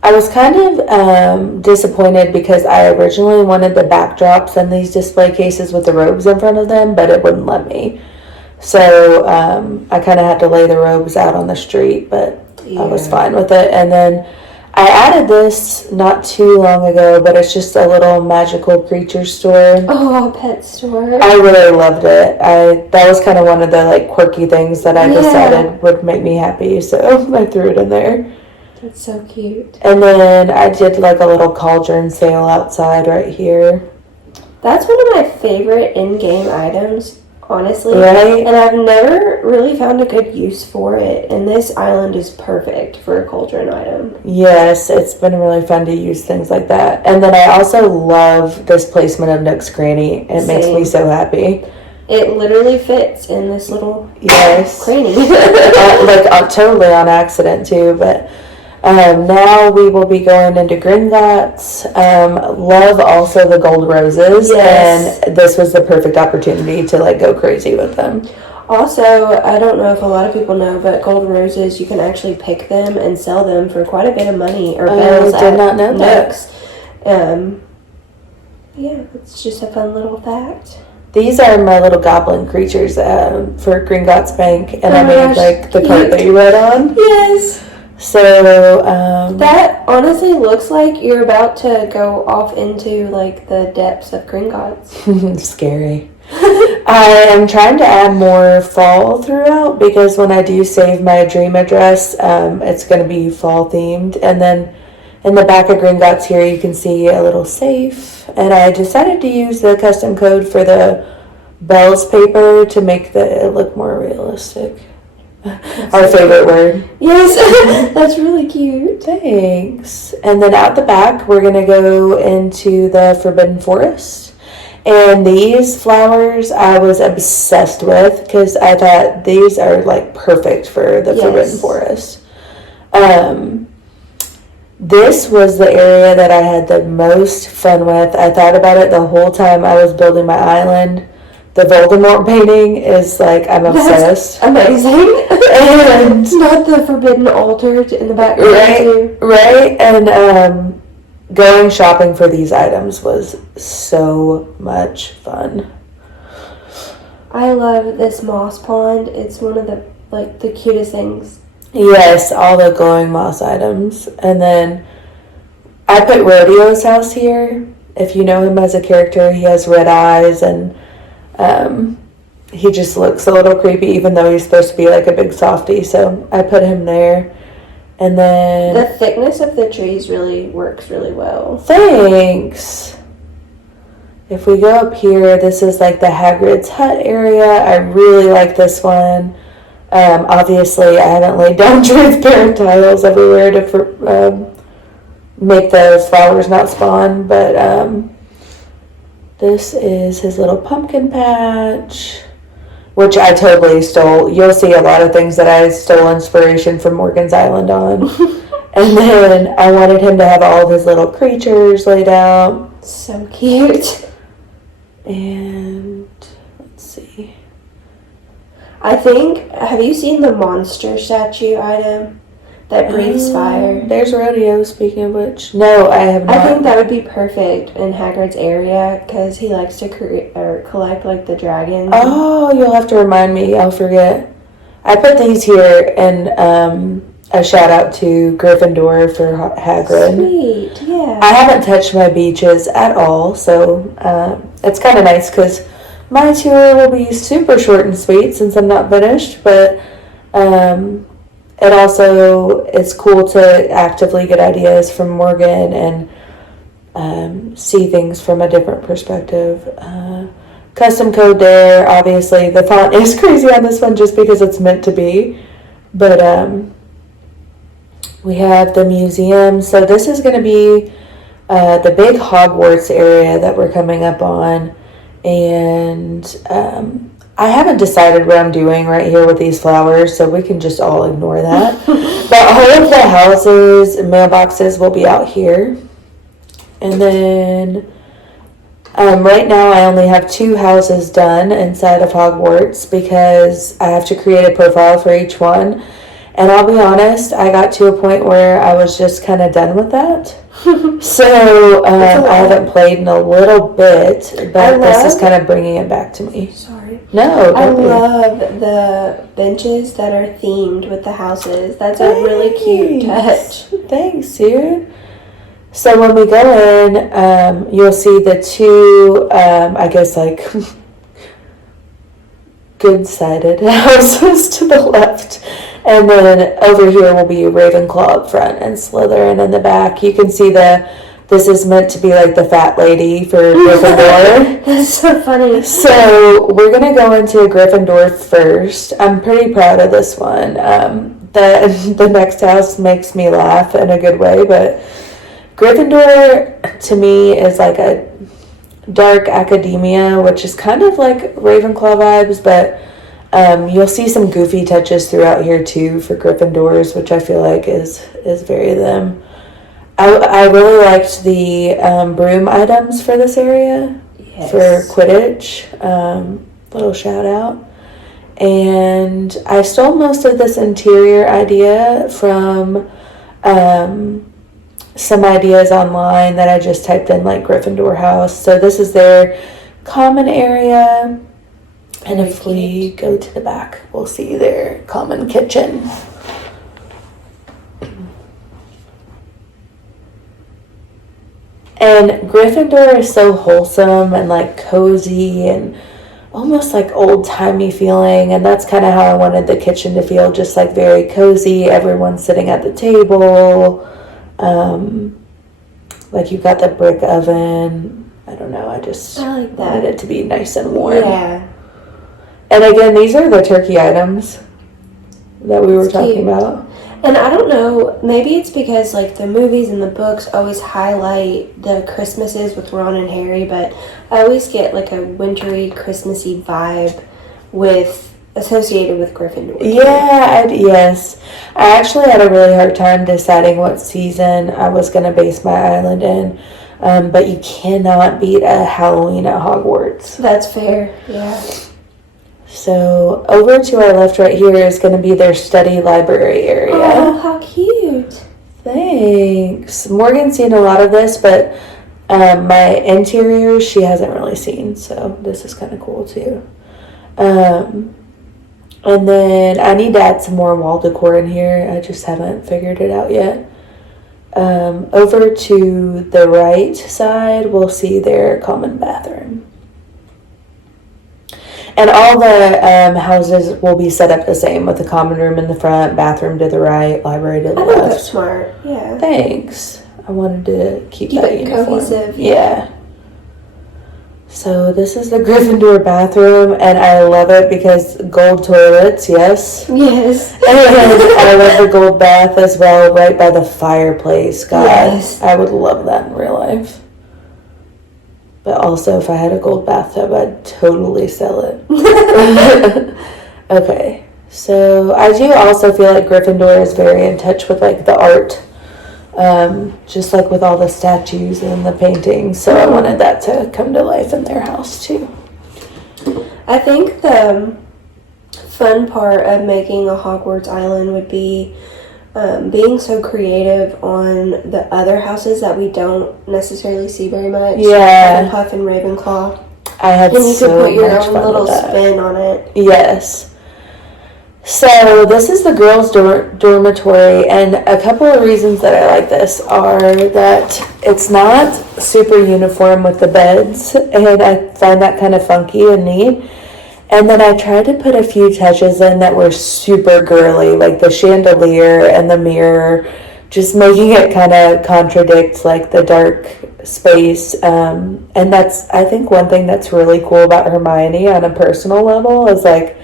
I was kind of disappointed because I originally wanted the backdrops and these display cases with the robes in front of them, but it wouldn't let me. So I kind of had to lay the robes out on the street, but yeah. I was fine with it. And then I added this not too long ago, but it's just a little magical creature store. Oh, pet store. I really loved it. That was kind of one of the like quirky things that I decided would make me happy, so I threw it in there. That's so cute. And then I did like a little cauldron sale outside right here. That's one of my favorite in-game items, honestly. Right? And I've never really found a good use for it. And this island is perfect for a cauldron item. Yes, it's been really fun to use things like that. And then I also love this placement of Nook's Cranny. It makes me so happy. It literally fits in this little cranny. Totally on accident too, but... now we will be going into Gringotts. Love also the gold roses, and this was the perfect opportunity to like go crazy with them. Also, I don't know if a lot of people know, but gold roses, you can actually pick them and sell them for quite a bit of money, or bells. I did not know Nooks. Yeah, it's just a fun little fact. These are my little goblin creatures for Gringotts Bank, and I made like the cart that you read on. Yes. So, that honestly looks like you're about to go off into, like, the depths of Gringotts. Scary. I am trying to add more fall throughout, because when I do save my dream address, it's going to be fall themed. And then in the back of Gringotts here, you can see a little safe. And I decided to use the custom code for the bells paper to make it look more realistic. Our favorite word. Yes, that's really cute. Thanks. And then out the back, we're going to go into the Forbidden Forest. And these flowers I was obsessed with, because I thought these are like perfect for the Forbidden Forest. This was the area that I had the most fun with. I thought about it the whole time I was building my island. the Voldemort painting is like, I'm obsessed. That's amazing. And it's not the forbidden altar in the background too. Right, and going shopping for these items was so much fun. I love this moss pond. It's one of the cutest things. Yes, all the glowing moss items. And then I put Rodeo's house here. If you know him as a character, he has red eyes and he just looks a little creepy even though he's supposed to be like a big softie. So I put him there. And then the thickness of the trees really works really well. Thanks. If we go up here, this is like the Hagrid's hut area. I really like this one. Obviously, I haven't laid down transparent tiles everywhere to make those flowers not spawn, but this is his little pumpkin patch, which I totally stole. You'll see a lot of things that I stole inspiration from Morgan's Island on. And then I wanted him to have all of his little creatures laid out. So cute. And let's see. I think, have you seen the monster statue item that breathes fire? There's Rodeo, speaking of which. No, I have not. I think that would be perfect in Hagrid's area because he likes to collect like the dragons. Oh, you'll have to remind me. I'll forget. I put these here and a shout out to Gryffindor for Hagrid. Sweet, yeah. I haven't touched my beaches at all, so it's kind of nice because my tour will be super short and sweet since I'm not finished, but it also is cool to actively get ideas from Morgan and see things from a different perspective. Custom code there, obviously. The font is crazy on this one just because it's meant to be, but we have the museum. So this is going to be the big Hogwarts area that we're coming up on. And I haven't decided what I'm doing right here with these flowers, so we can just all ignore that. But all of the houses and mailboxes will be out here. And then right now I only have 2 houses done inside of Hogwarts because I have to create a profile for each one. And I'll be honest, I got to a point where I was just kind of done with that. So I haven't played in a little bit, but this is kind of bringing it back to me. Sorry. No, I love the benches that are themed with the houses. That's a really cute touch. Thanks, dude. So when we go in, you'll see the 2, I guess like good-sided houses to the left. And then over here will be Ravenclaw up front and Slytherin in the back. You can see this is meant to be like the fat lady for Gryffindor. That's so funny. So we're going to go into Gryffindor first. I'm pretty proud of this one. The next house makes me laugh in a good way, but Gryffindor to me is like a dark academia, which is kind of like Ravenclaw vibes, but you'll see some goofy touches throughout here too for Gryffindors, which I feel like is very them. I really liked the broom items for this area. Yes. For Quidditch. Little shout out. And I stole most of this interior idea from some ideas online that I just typed in, like Gryffindor house. So this is their common area. And if we go to the back, we'll see their common kitchen. And Gryffindor is so wholesome and like cozy and almost like old-timey feeling. And that's kind of how I wanted the kitchen to feel, just like very cozy. Everyone's sitting at the table. Like you've got the brick oven. I don't know. I like wanted it to be nice and warm. Yeah. And again, these are the turkey items that we were talking about. And I don't know, maybe it's because like the movies and the books always highlight the Christmases with Ron and Harry, but I always get like a wintry, Christmassy vibe associated with Gryffindor. Yeah, yes. I actually had a really hard time deciding what season I was going to base my island in. But you cannot beat a Halloween at Hogwarts. That's fair, yeah. So over to our left right here is going to be their study library area. Oh, how cute. Thanks. Morgan's seen a lot of this, but my interiors she hasn't really seen, so this is kind of cool too. And then I need to add some more wall decor in here. I just haven't figured it out yet. Over to the right side, we'll see their common bathroom. And all the houses will be set up the same with the common room in the front, bathroom to the right, library to the I left. think that's smart, yeah. Thanks. I wanted to keep that it uniform. cohesive. Yeah. So this is the Gryffindor bathroom, and I love it because gold toilets, yes. Yes. And I love the gold bath as well, right by the fireplace. God, Yes. I would love that in real life. But also, if I had a gold bathtub, I'd totally sell it. Okay, so I do also feel like Gryffindor is very in touch with like the art. Just like with all the statues and the paintings. So I wanted that to come to life in their house too. I think the fun part of making a Hogwarts island would be being so creative on the other houses that we don't necessarily see very much. Yeah. Hufflepuff and Ravenclaw. I had And you so could put your much own fun little with that. spin on it. Yes. So this is the girls' dormitory, and a couple of reasons that I like this are that it's not super uniform with the beds, and I find that kind of funky and neat. And then I tried to put a few touches in that were super girly, like the chandelier and the mirror, just making it kind of contradict like the dark space. And that's, I think, one thing that's really cool about Hermione on a personal level is like,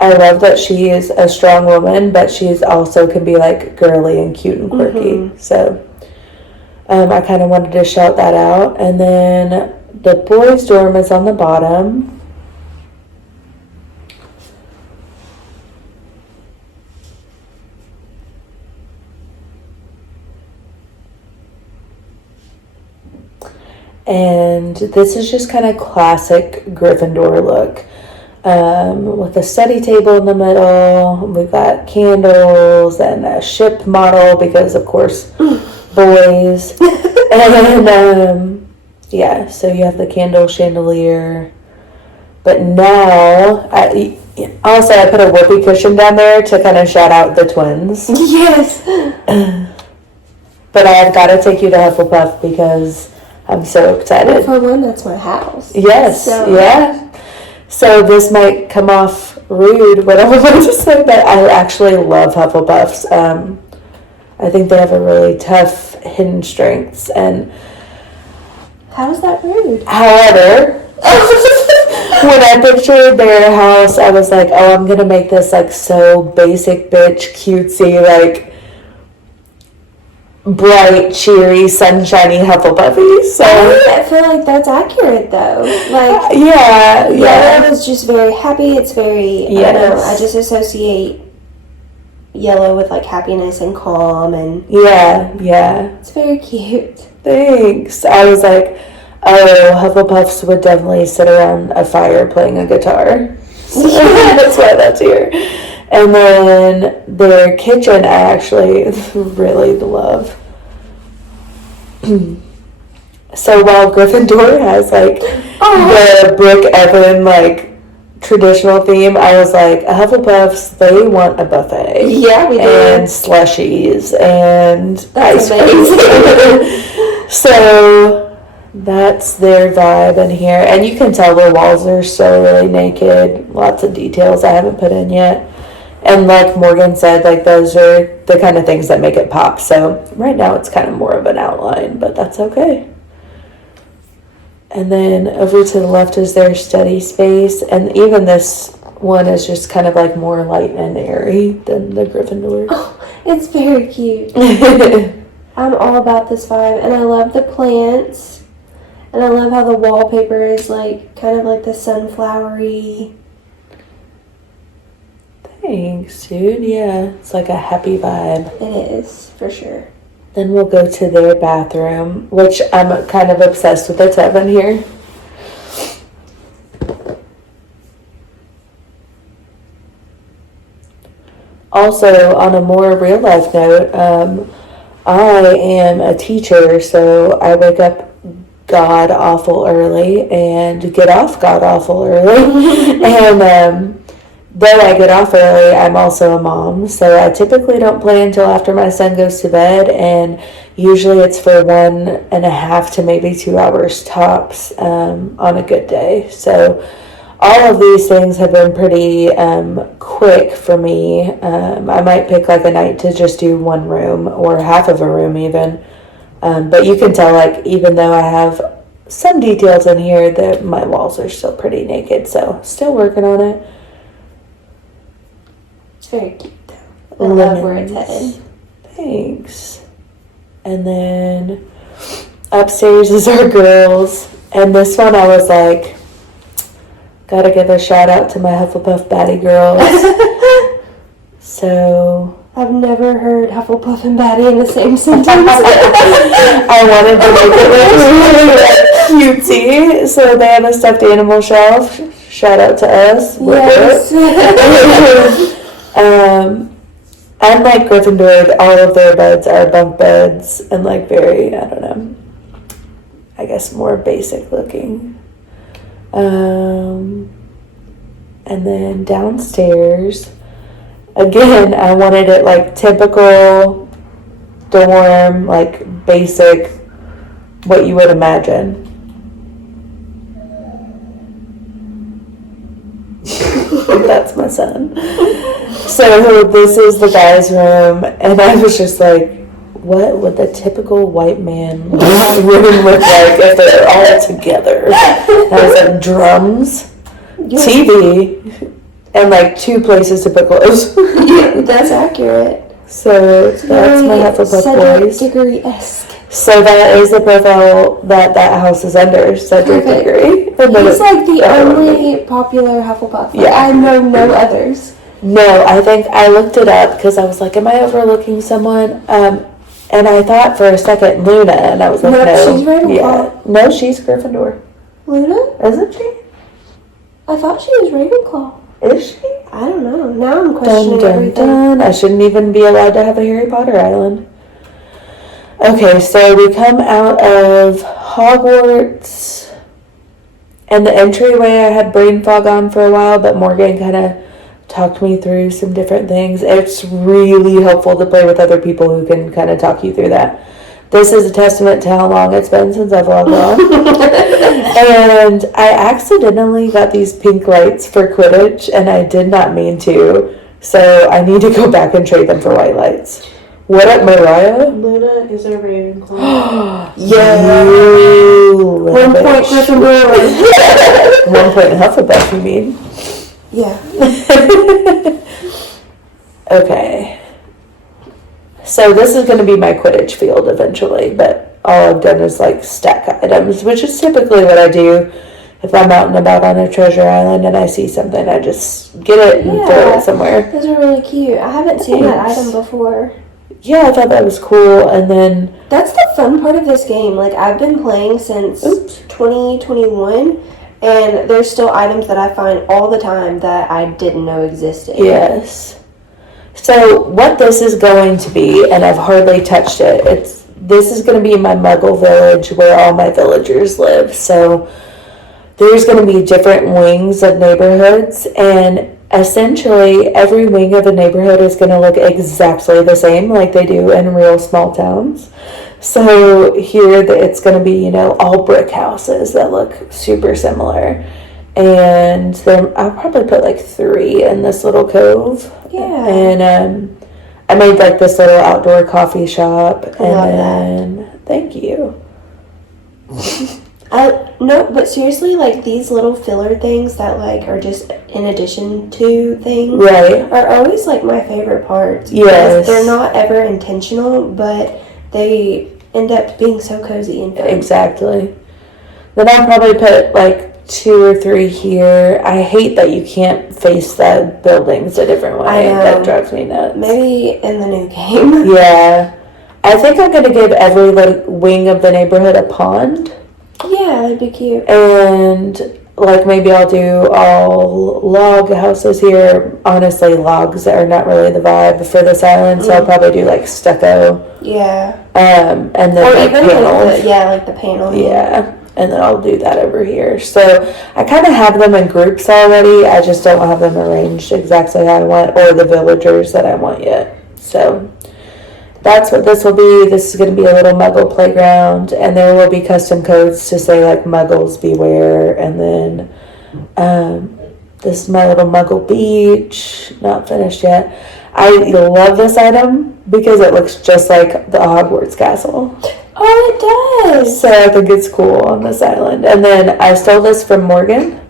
I love that she is a strong woman, but she's also can be like girly and cute and quirky. Mm-hmm. So I kind of wanted to shout that out. And then the boys' dorm is on the bottom. And this is just kind of classic Gryffindor look. With a study table in the middle. We've got candles and a ship model because, of course, boys. And, yeah, so you have the candle chandelier. But now, I put a whoopee cushion down there to kind of shout out the twins. Yes. But I've got to take you to Hufflepuff because I'm so excited. Well, for one, that's my house. Yes, so. Yeah. So this might come off rude, what I'm about to say, but I actually love Hufflepuffs. I think they have a really tough hidden strengths. And how is that rude? However, when I pictured their house, I was like, oh, I'm going to make this like so basic bitch, cutesy, like bright, cheery, sunshiny Hufflepuffy. So I feel like that's accurate though. Like yeah. Yellow is just very happy. It's very yes. I don't know, I just associate yellow with like happiness and calm and yeah. It's very cute. Thanks. I was like, oh, Hufflepuffs would definitely sit around a fire playing a guitar. So that's why that's here. And then their kitchen, I actually really love. So while Gryffindor has like the brick oven like traditional theme, I was like, Hufflepuffs, they want a buffet. Yeah, we do. And slushies and that's ice cream. So that's their vibe in here. And you can tell the walls are so really naked. Lots of details I haven't put in yet. And like Morgan said, like those are the kind of things that make it pop. So right now it's kind of more of an outline, but that's okay. And then over to the left is their study space. And even this one is just kind of like more light and airy than the Gryffindor. Oh, it's very cute. I'm all about this vibe. And I love the plants. And I love how the wallpaper is like kind of like the sunflowery. Thanks, dude. Yeah, it's like a happy vibe. It is, for sure. Then we'll go to their bathroom, which I'm kind of obsessed with the tub in here. Also, on a more real life note, I am a teacher, so I wake up god awful early and get off god awful early. And though I get off early, I'm also a mom, so I typically don't play until after my son goes to bed, and usually it's for 1.5 to maybe 2 hours tops on a good day. So all of these things have been pretty quick for me. I might pick like a night to just do one room or half of a room even. But you can tell, like, even though I have some details in here, that my walls are still pretty naked. So still working on it. It's very cute though. I love where it's headed. Thanks. And then upstairs is our girls. And this one I was like, gotta give a shout out to my Hufflepuff Batty girls. So I've never heard Hufflepuff and Batty in the same sentence. I wanted to make it look really cutesy. So they have a stuffed animal shelf. Shout out to us. Yes. Unlike Gryffindor, all of their beds are bunk beds and like very, I don't know, I guess more basic looking. And then downstairs, again, I wanted it like typical dorm, like basic, what you would imagine. That's my son. So this is the guy's room, and I was just like, what would the typical white man room look like if they're all together? I was like, drums, TV, and like 2 places to put clothes. Yeah, that's accurate. So that's my Hufflepuff boys. Diggory-esque. So that is the profile that house is under, Cedric Diggory. He's like the only popular Hufflepuff. Like, Yeah. I know no others. No, I think I looked it up because I was like, am I overlooking someone? And I thought for a second Luna, and I was like, no. She's Ravenclaw. No, she's Gryffindor. Luna? Isn't she? I thought she was Ravenclaw. Is she? I don't know. Now I'm questioning everything. Dun. I shouldn't even be allowed to have a Harry Potter island. Okay, so we come out of Hogwarts, and the entryway I had brain fog on for a while, but Morgan kind of talked me through some different things. It's really helpful to play with other people who can kind of talk you through that. This is a testament to how long it's been since I've logged on. And I accidentally got these pink lights for Quidditch, and I did not mean to. So I need to go back and trade them for white lights. What up, Mariah? Luna is a Ravenclaw. Yeah. 1 point Gryffindor. 1 point Hufflepuff, you mean? Yeah. Okay. So this is going to be my Quidditch field eventually, but all I've done is like stack items, which is typically what I do if I'm out and about on a treasure island and I see something. I just get it and throw it somewhere. Those are really cute. I haven't seen that item before. Yeah, I thought that was cool. And then That's the fun part of this game. Like, I've been playing since 2021, and there's still items that I find all the time that I didn't know existed. yes. So what this is going to be, and I've hardly touched it, this is going to be my Muggle village where all my villagers live. So there's going to be different wings of neighborhoods, and essentially every wing of a neighborhood is going to look exactly the same like they do in real small towns. So here it's going to be, all brick houses that look super similar. And then I'll probably put like 3 in this little cove. Yeah. And I made like this little outdoor coffee shop. I love that. Thank you. No, but seriously, like, these little filler things that, like, are just in addition to things Right. are always, like, my favorite parts. Yes. They're not ever intentional, but they end up being so cozy and fun. Exactly. Then I'll probably put like 2 or 3 here. I hate that you can't face the buildings a different way. I know. That drives me nuts. Maybe in the new game. Yeah. I think I'm gonna give every like wing of the neighborhood a pond, Yeah, that'd be cute. and like maybe I'll do all log houses here. Honestly, logs are not really the vibe for this island, so I'll probably do like stucco. Yeah. And then Or like even panels. like the panel. Yeah, and then I'll do that over here. So I kind of have them in groups already. I just don't have them arranged exactly how I want, or the villagers that I want yet. So that's what this will be. This is going to be a little Muggle playground, and there will be custom codes to say like Muggles beware. And then this is my little Muggle beach. Not finished yet. I love this item because it looks just like the Hogwarts castle. Oh, it does. So I think it's cool on this island. And then I stole this from Morgan.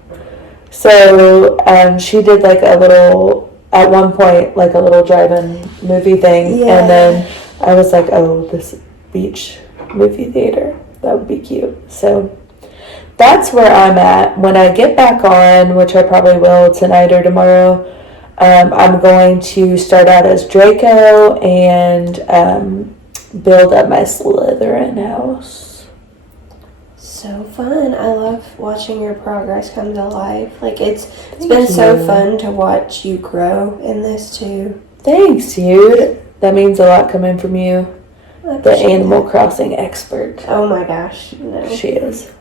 So she did like a little, at one point, like a little drive-in movie thing. Yeah. And then I was like, oh, this beach movie theater, that would be cute. So that's where I'm at. When I get back on, which I probably will tonight or tomorrow, I'm going to start out as Draco and build up my Slytherin house. So fun. I love watching your progress come to life. Like it's Thank been so you. fun to watch you grow in this too. Thanks, dude. That means a lot coming from you, I the appreciate Animal that. Crossing expert. Oh my gosh. No. She is.